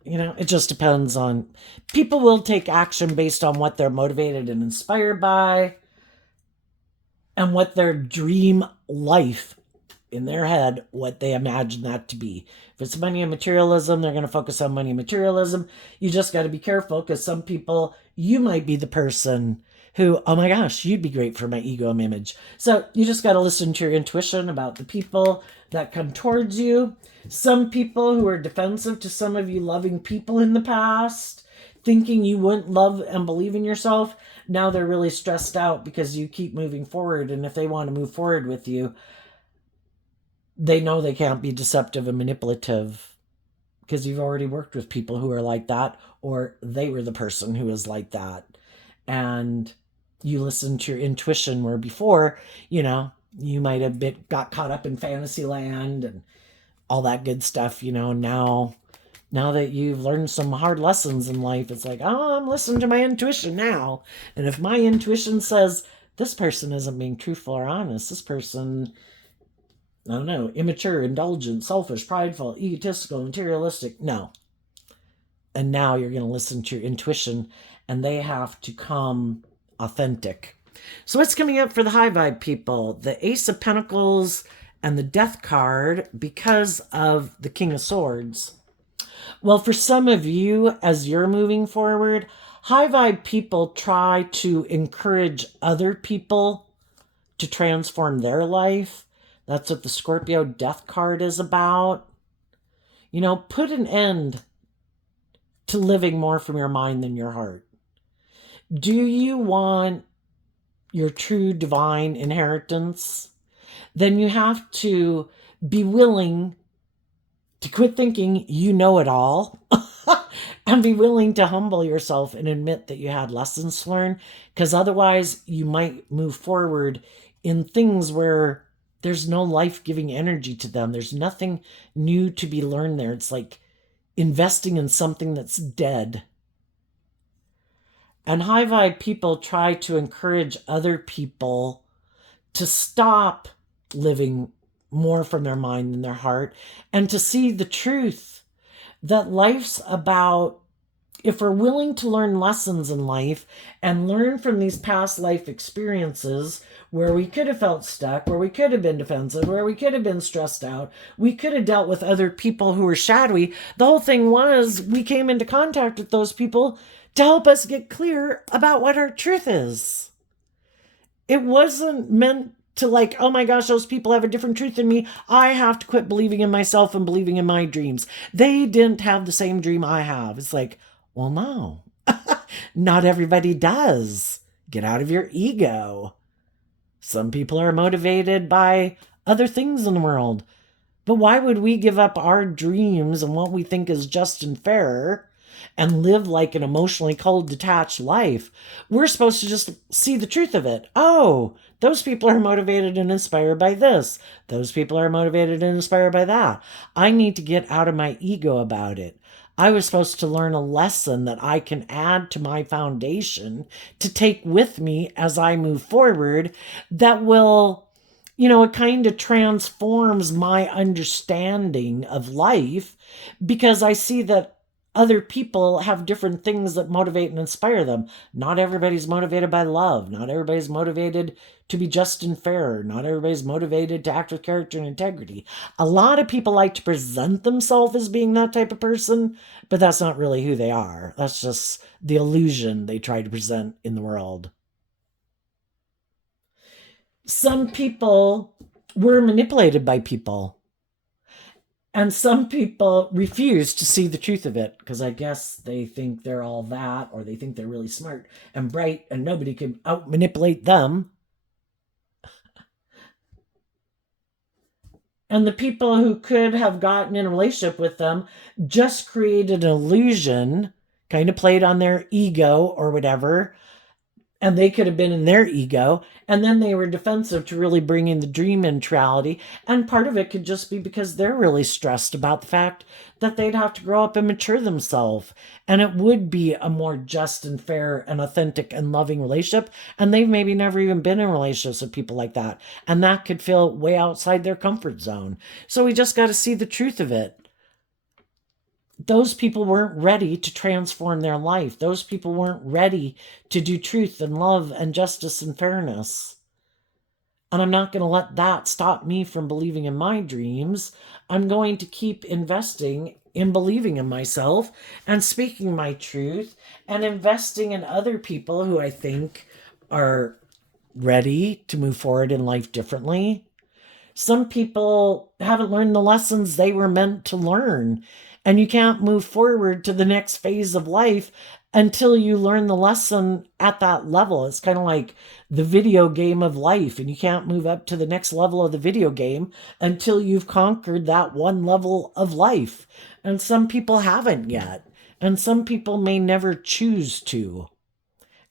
it just depends on, people will take action based on what they're motivated and inspired by and what their dream life in their head, what they imagine that to be. If it's money and materialism, they're going to focus on money and materialism. You just got to be careful, because some people, you might be the person who, oh my gosh, you'd be great for my ego image. So you just got to listen to your intuition about the people that come towards you. Some people who are defensive to some of you loving people in the past, thinking you wouldn't love and believe in yourself, now they're really stressed out because you keep moving forward. And if they want to move forward with you, they know they can't be deceptive and manipulative, because you've already worked with people who are like that, or they were the person who was like that. And you listen to your intuition, where before, you might have got caught up in fantasy land and all that good stuff. Now that you've learned some hard lessons in life, it's like, oh, I'm listening to my intuition now. And if my intuition says this person isn't being truthful or honest, this person, I don't know, immature, indulgent, selfish, prideful, egotistical, materialistic, no. And now you're going to listen to your intuition, and they have to come authentic. So what's coming up for the high vibe people? The Ace of Pentacles and the Death card, because of the King of Swords. Well, for some of you, as you're moving forward, high vibe people try to encourage other people to transform their life. That's what the Scorpio Death card is about. Put an end to living more from your mind than your heart. Do you want your true divine inheritance? Then you have to be willing to quit thinking you know it all and be willing to humble yourself and admit that you had lessons to learn, because otherwise you might move forward in things where there's no life-giving energy to them. There's nothing new to be learned there. It's like investing in something that's dead. And high vibe people try to encourage other people to stop living more from their mind than their heart, and to see the truth that life's about, if we're willing to learn lessons in life and learn from these past life experiences where we could have felt stuck, where we could have been defensive, where we could have been stressed out, we could have dealt with other people who were shadowy. The whole thing was, we came into contact with those people to help us get clear about what our truth is. It wasn't meant to like, oh my gosh, those people have a different truth than me, I have to quit believing in myself and believing in my dreams. They didn't have the same dream I have. It's like, well, no, not everybody does. Get out of your ego. Some people are motivated by other things in the world. But why would we give up our dreams and what we think is just and fair and live like an emotionally cold, detached life? We're supposed to just see the truth of it. Oh, those people are motivated and inspired by this. Those people are motivated and inspired by that. I need to get out of my ego about it. I was supposed to learn a lesson that I can add to my foundation to take with me as I move forward, that will it kind of transforms my understanding of life because I see that other people have different things that motivate and inspire them. Not everybody's motivated by love. Not everybody's motivated to be just and fair. Not everybody's motivated to act with character and integrity. A lot of people like to present themselves as being that type of person, but that's not really who they are. That's just the illusion they try to present in the world. Some people were manipulated by people. And some people refuse to see the truth of it because I guess they think they're all that, or they think they're really smart and bright and nobody can out manipulate them. And the people who could have gotten in a relationship with them just created an illusion, kind of played on their ego or whatever, and they could have been in their ego, and then they were defensive to really bringing the dream into reality. And part of it could just be because they're really stressed about the fact that they'd have to grow up and mature themselves, and it would be a more just and fair and authentic and loving relationship, and they've maybe never even been in relationships with people like that, and that could feel way outside their comfort zone. So we just got to see the truth of it. Those people weren't ready to transform their life. Those people weren't ready to do truth and love and justice and fairness. And I'm not going to let that stop me from believing in my dreams. I'm going to keep investing in believing in myself and speaking my truth and investing in other people who I think are ready to move forward in life differently. Some people haven't learned the lessons they were meant to learn. And you can't move forward to the next phase of life until you learn the lesson at that level. It's kind of like the video game of life, and you can't move up to the next level of the video game until you've conquered that one level of life. And some people haven't yet, and some people may never choose to,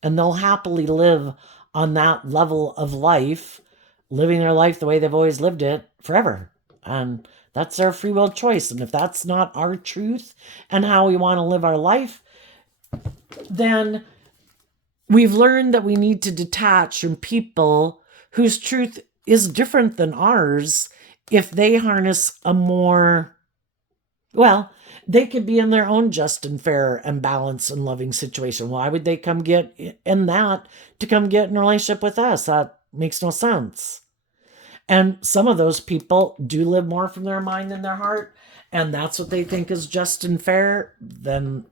and they'll happily live on that level of life, living their life the way they've always lived it forever. And that's our free will choice. And if that's not our truth and how we want to live our life, then we've learned that we need to detach from people whose truth is different than ours if they harness a more, well, they could be in their own just and fair and balanced and loving situation. Why would they come get in that to come get in a relationship with us? That makes no sense. And some of those people do live more from their mind than their heart, and that's what they think is just and fair. Then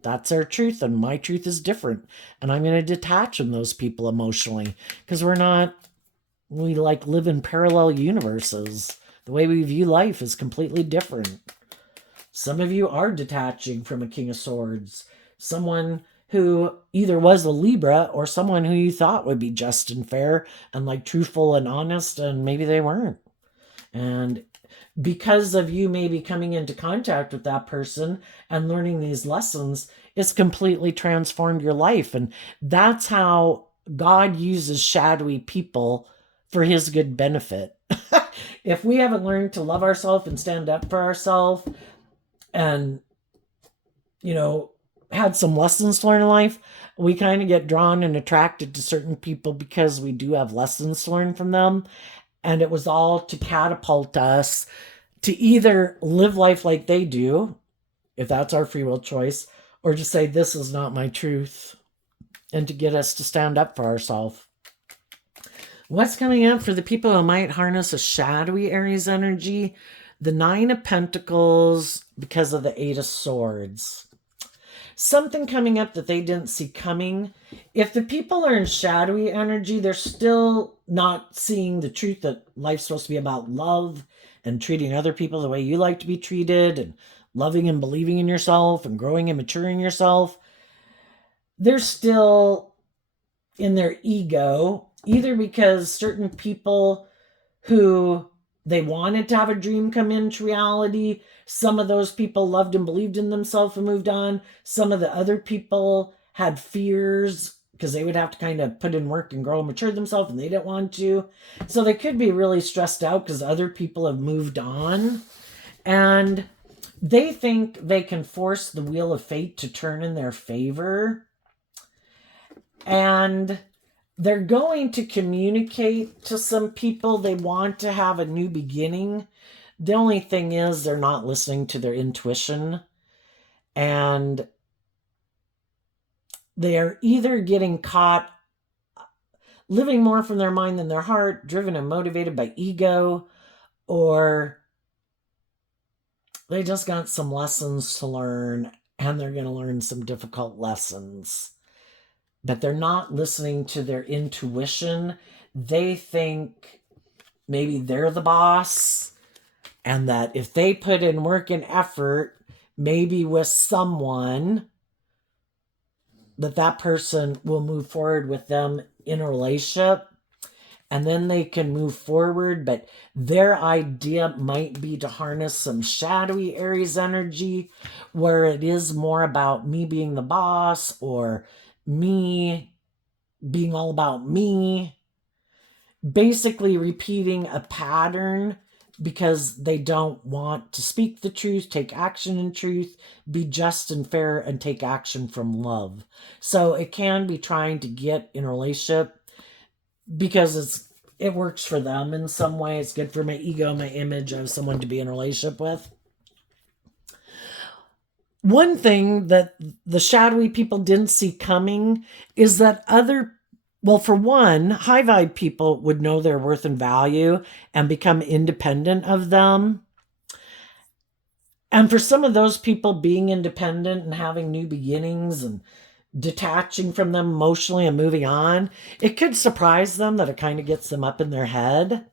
that's their truth, and my truth is different. And I'm going to detach from those people emotionally because we like live in parallel universes. The way we view life is completely different. Some of you are detaching from a King of Swords, someone who either was a Libra or someone who you thought would be just and fair and like truthful and honest, and maybe they weren't. And because of you maybe coming into contact with that person and learning these lessons, it's completely transformed your life. And that's how God uses shadowy people for his good benefit. If we haven't learned to love ourselves and stand up for ourselves and, had some lessons to learn in life, we kind of get drawn and attracted to certain people because we do have lessons to learn from them. And it was all to catapult us to either live life like they do, if that's our free will choice, or to say, this is not my truth, and to get us to stand up for ourselves. What's coming up for the people who might harness a shadowy Aries energy? The Nine of Pentacles because of the Eight of Swords. Something coming up that they didn't see coming. If the people are in shadowy energy, they're still not seeing the truth that life's supposed to be about love and treating other people the way you like to be treated, and loving and believing in yourself and growing and maturing yourself. They're still in their ego, either because certain people who they wanted to have a dream come into reality, some of those people loved and believed in themselves and moved on. Some of the other people had fears because they would have to kind of put in work and grow and mature themselves, and they didn't want to. So they could be really stressed out because other people have moved on. And they think they can force the wheel of fate to turn in their favor. And they're going to communicate to some people they want to have a new beginning. The only thing is they're not listening to their intuition, and they are either getting caught living more from their mind than their heart, driven and motivated by ego, or they just got some lessons to learn and they're going to learn some difficult lessons. But they're not listening to their intuition. They think maybe they're the boss, and that if they put in work and effort, maybe with someone, that person will move forward with them in a relationship, and then they can move forward. But their idea might be to harness some shadowy Aries energy where it is more about me being the boss, or me being all about me, basically repeating a pattern because they don't want to speak the truth, take action in truth, be just and fair, and take action from love. So it can be trying to get in a relationship because it works for them in some way. It's good for my ego, my image of someone to be in a relationship with. One thing that the shadowy people didn't see coming is that well, for one, high vibe people would know their worth and value and become independent of them. And for some of those people, being independent and having new beginnings and detaching from them emotionally and moving on, it could surprise them that it kind of gets them up in their head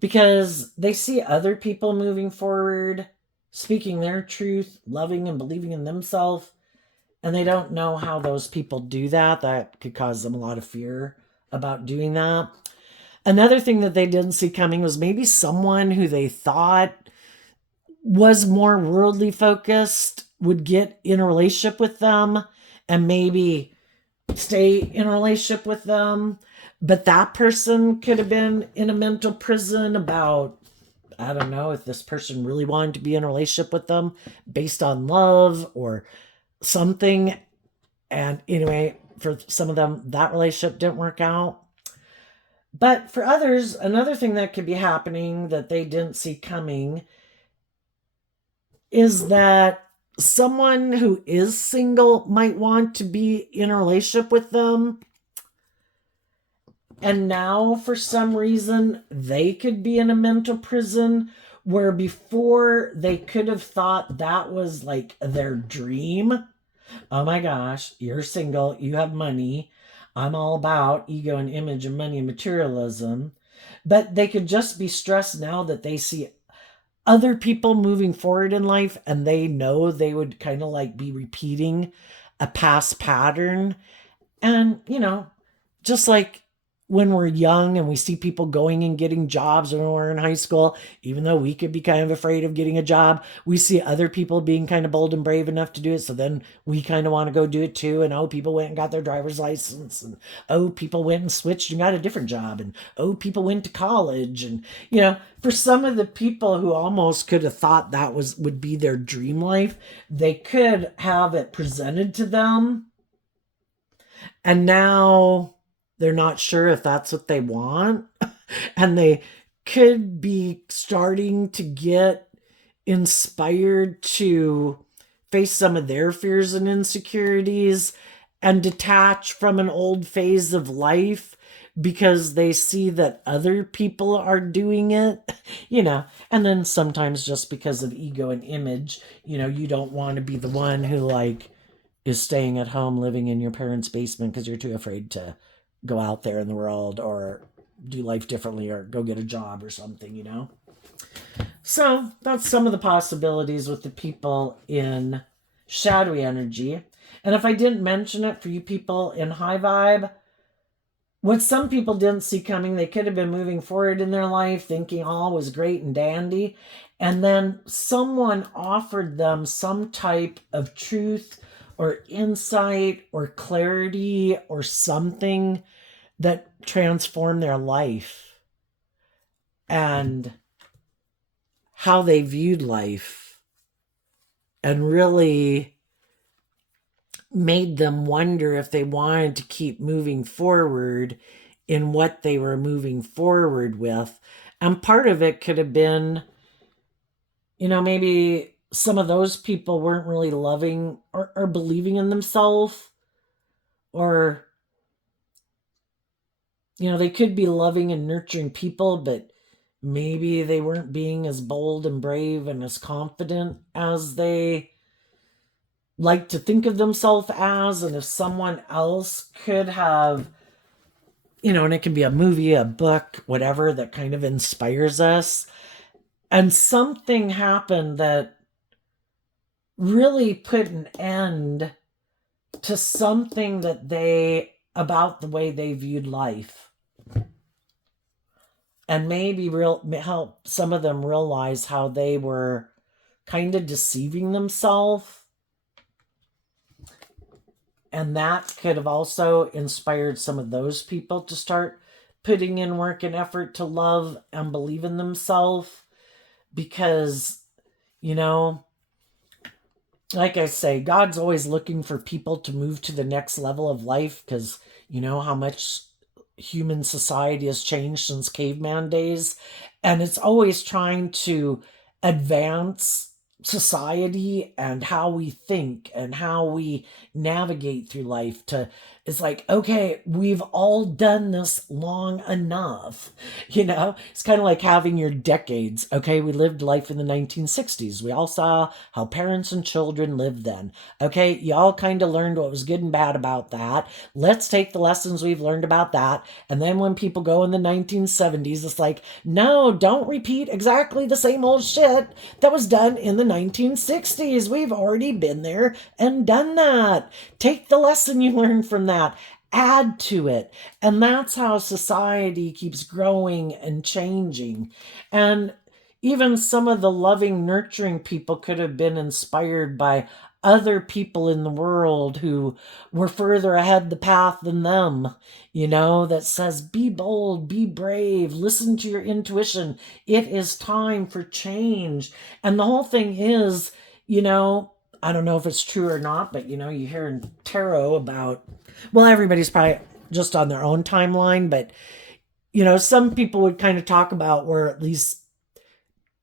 because they see other people moving forward, speaking their truth, loving and believing in themselves, and they don't know how those people do that. That could cause them a lot of fear about doing that. Another thing that they didn't see coming was maybe someone who they thought was more worldly focused would get in a relationship with them and maybe stay in a relationship with them. But that person could have been in a mental prison about, I don't know, if this person really wanted to be in a relationship with them based on love or something. And anyway, for some of them, that relationship didn't work out. But for others, another thing that could be happening that they didn't see coming is that someone who is single might want to be in a relationship with them. And now, for some reason, they could be in a mental prison where before they could have thought that was like their dream. Oh my gosh, you're single, you have money. I'm all about ego and image and money and materialism. But they could just be stressed now that they see other people moving forward in life and they know they would kind of like be repeating a past pattern. And, just like when we're young and we see people going and getting jobs when we're in high school, even though we could be kind of afraid of getting a job, we see other people being kind of bold and brave enough to do it. So then we kind of want to go do it too. And people went and got their driver's license. And people went and switched and got a different job. And people went to college. And, for some of the people who almost could have thought that would be their dream life, they could have it presented to them. And now they're not sure if that's what they want. And they could be starting to get inspired to face some of their fears and insecurities and detach from an old phase of life because they see that other people are doing it, and then sometimes just because of ego and image, you don't want to be the one who is staying at home living in your parents' basement because you're too afraid to go out there in the world or do life differently or go get a job or something. So that's some of the possibilities with the people in shadowy energy. And if I didn't mention it for you people in high vibe, what some people didn't see coming, they could have been moving forward in their life thinking all was great and dandy. And then someone offered them some type of truth or insight or clarity or something that transformed their life and how they viewed life and really made them wonder if they wanted to keep moving forward in what they were moving forward with. And part of it could have been, maybe some of those people weren't really loving or believing in themselves, or, they could be loving and nurturing people, but maybe they weren't being as bold and brave and as confident as they like to think of themselves as. And if someone else could have, and it can be a movie, a book, whatever, that kind of inspires us, and something happened that really put an end to something that about the way they viewed life, and maybe help some of them realize how they were kind of deceiving themselves. And that could have also inspired some of those people to start putting in work and effort to love and believe in themselves. Because, you know, like I say, God's always looking for people to move to the next level of life, because you know how much human society has changed since caveman days. And it's always trying to advance society and how we think and how we navigate through life. To It's like, okay, we've all done this long enough. It's kind of like having your decades. Okay, we lived life in the 1960s. We all saw how parents and children lived then. Okay, you all kind of learned what was good and bad about that. Let's take the lessons we've learned about that. And then when people go in the 1970s, it's like, no, don't repeat exactly the same old shit that was done in the 1960s. We've already been there and done that. Take the lesson you learned from that, add to it. And that's how society keeps growing and changing. And even some of the loving, nurturing people could have been inspired by other people in the world who were further ahead the path than them, that says, be bold, be brave, listen to your intuition. It is time for change. And the whole thing is, I don't know if it's true or not, but you hear in tarot about, well, everybody's probably just on their own timeline, but some people would kind of talk about where at least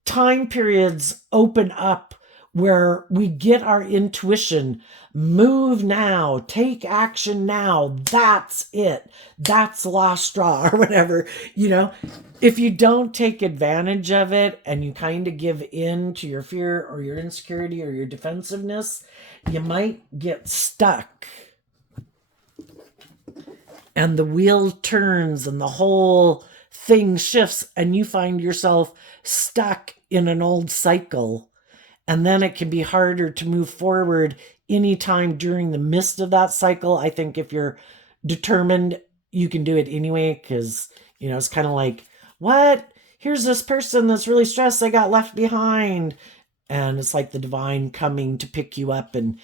time periods open up where we get our intuition, move now, take action now. That's it. That's the last straw or whatever. If you don't take advantage of it and you kind of give in to your fear or your insecurity or your defensiveness, you might get stuck. And the wheel turns and the whole thing shifts, and you find yourself stuck in an old cycle. And then it can be harder to move forward anytime during the midst of that cycle. I think if you're determined, you can do it anyway, because, it's kind of like, what? Here's this person that's really stressed. I got left behind. And it's like the divine coming to pick you up and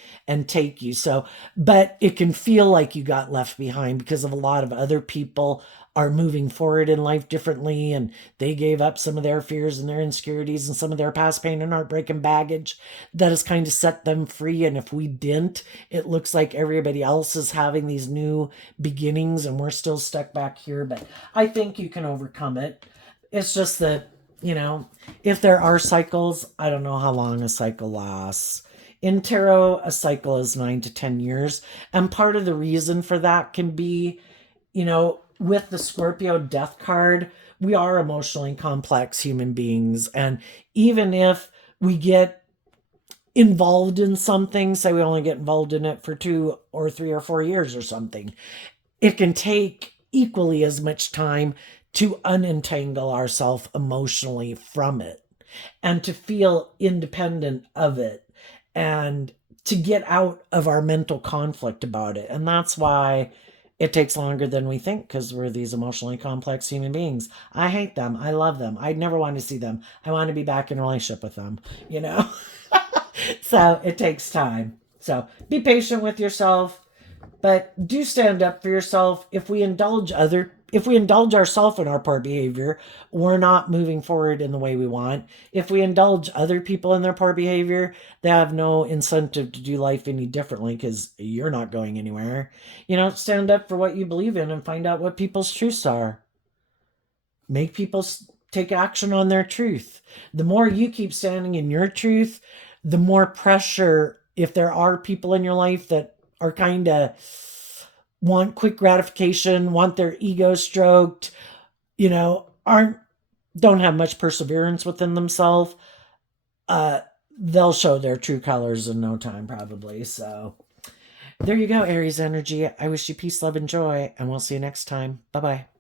take you. So, but it can feel like you got left behind because of a lot of other people are moving forward in life differently, and they gave up some of their fears and their insecurities and some of their past pain and heartbreak and baggage that has kind of set them free. And if we didn't, it looks like everybody else is having these new beginnings and we're still stuck back here. But I think you can overcome it. It's just that, if there are cycles, I don't know how long a cycle lasts. In tarot, a cycle is 9 to 10 years. And part of the reason for that can be, with the Scorpio death card, we are emotionally complex human beings. And even if we get involved in something, say we only get involved in it for 2 or 3 or 4 years or something, it can take equally as much time to unentangle ourselves emotionally from it and to feel independent of it and to get out of our mental conflict about it. And that's why it takes longer than we think, because we're these emotionally complex human beings. I hate them. I love them. I'd never want to see them. I want to be back in a relationship with them, So it takes time. So be patient with yourself. But do stand up for yourself. If we indulge ourselves in our poor behavior, we're not moving forward in the way we want. If we indulge other people in their poor behavior, they have no incentive to do life any differently because you're not going anywhere. Stand up for what you believe in and find out what people's truths are. Make people take action on their truth. The more you keep standing in your truth, the more pressure, if there are people in your life that are kind of want quick gratification, want their ego stroked, aren't don't have much perseverance within themselves, uh, they'll show their true colors in no time, probably. So there you go, Aries energy. I wish you peace, love, and joy, and we'll see you next time. Bye bye.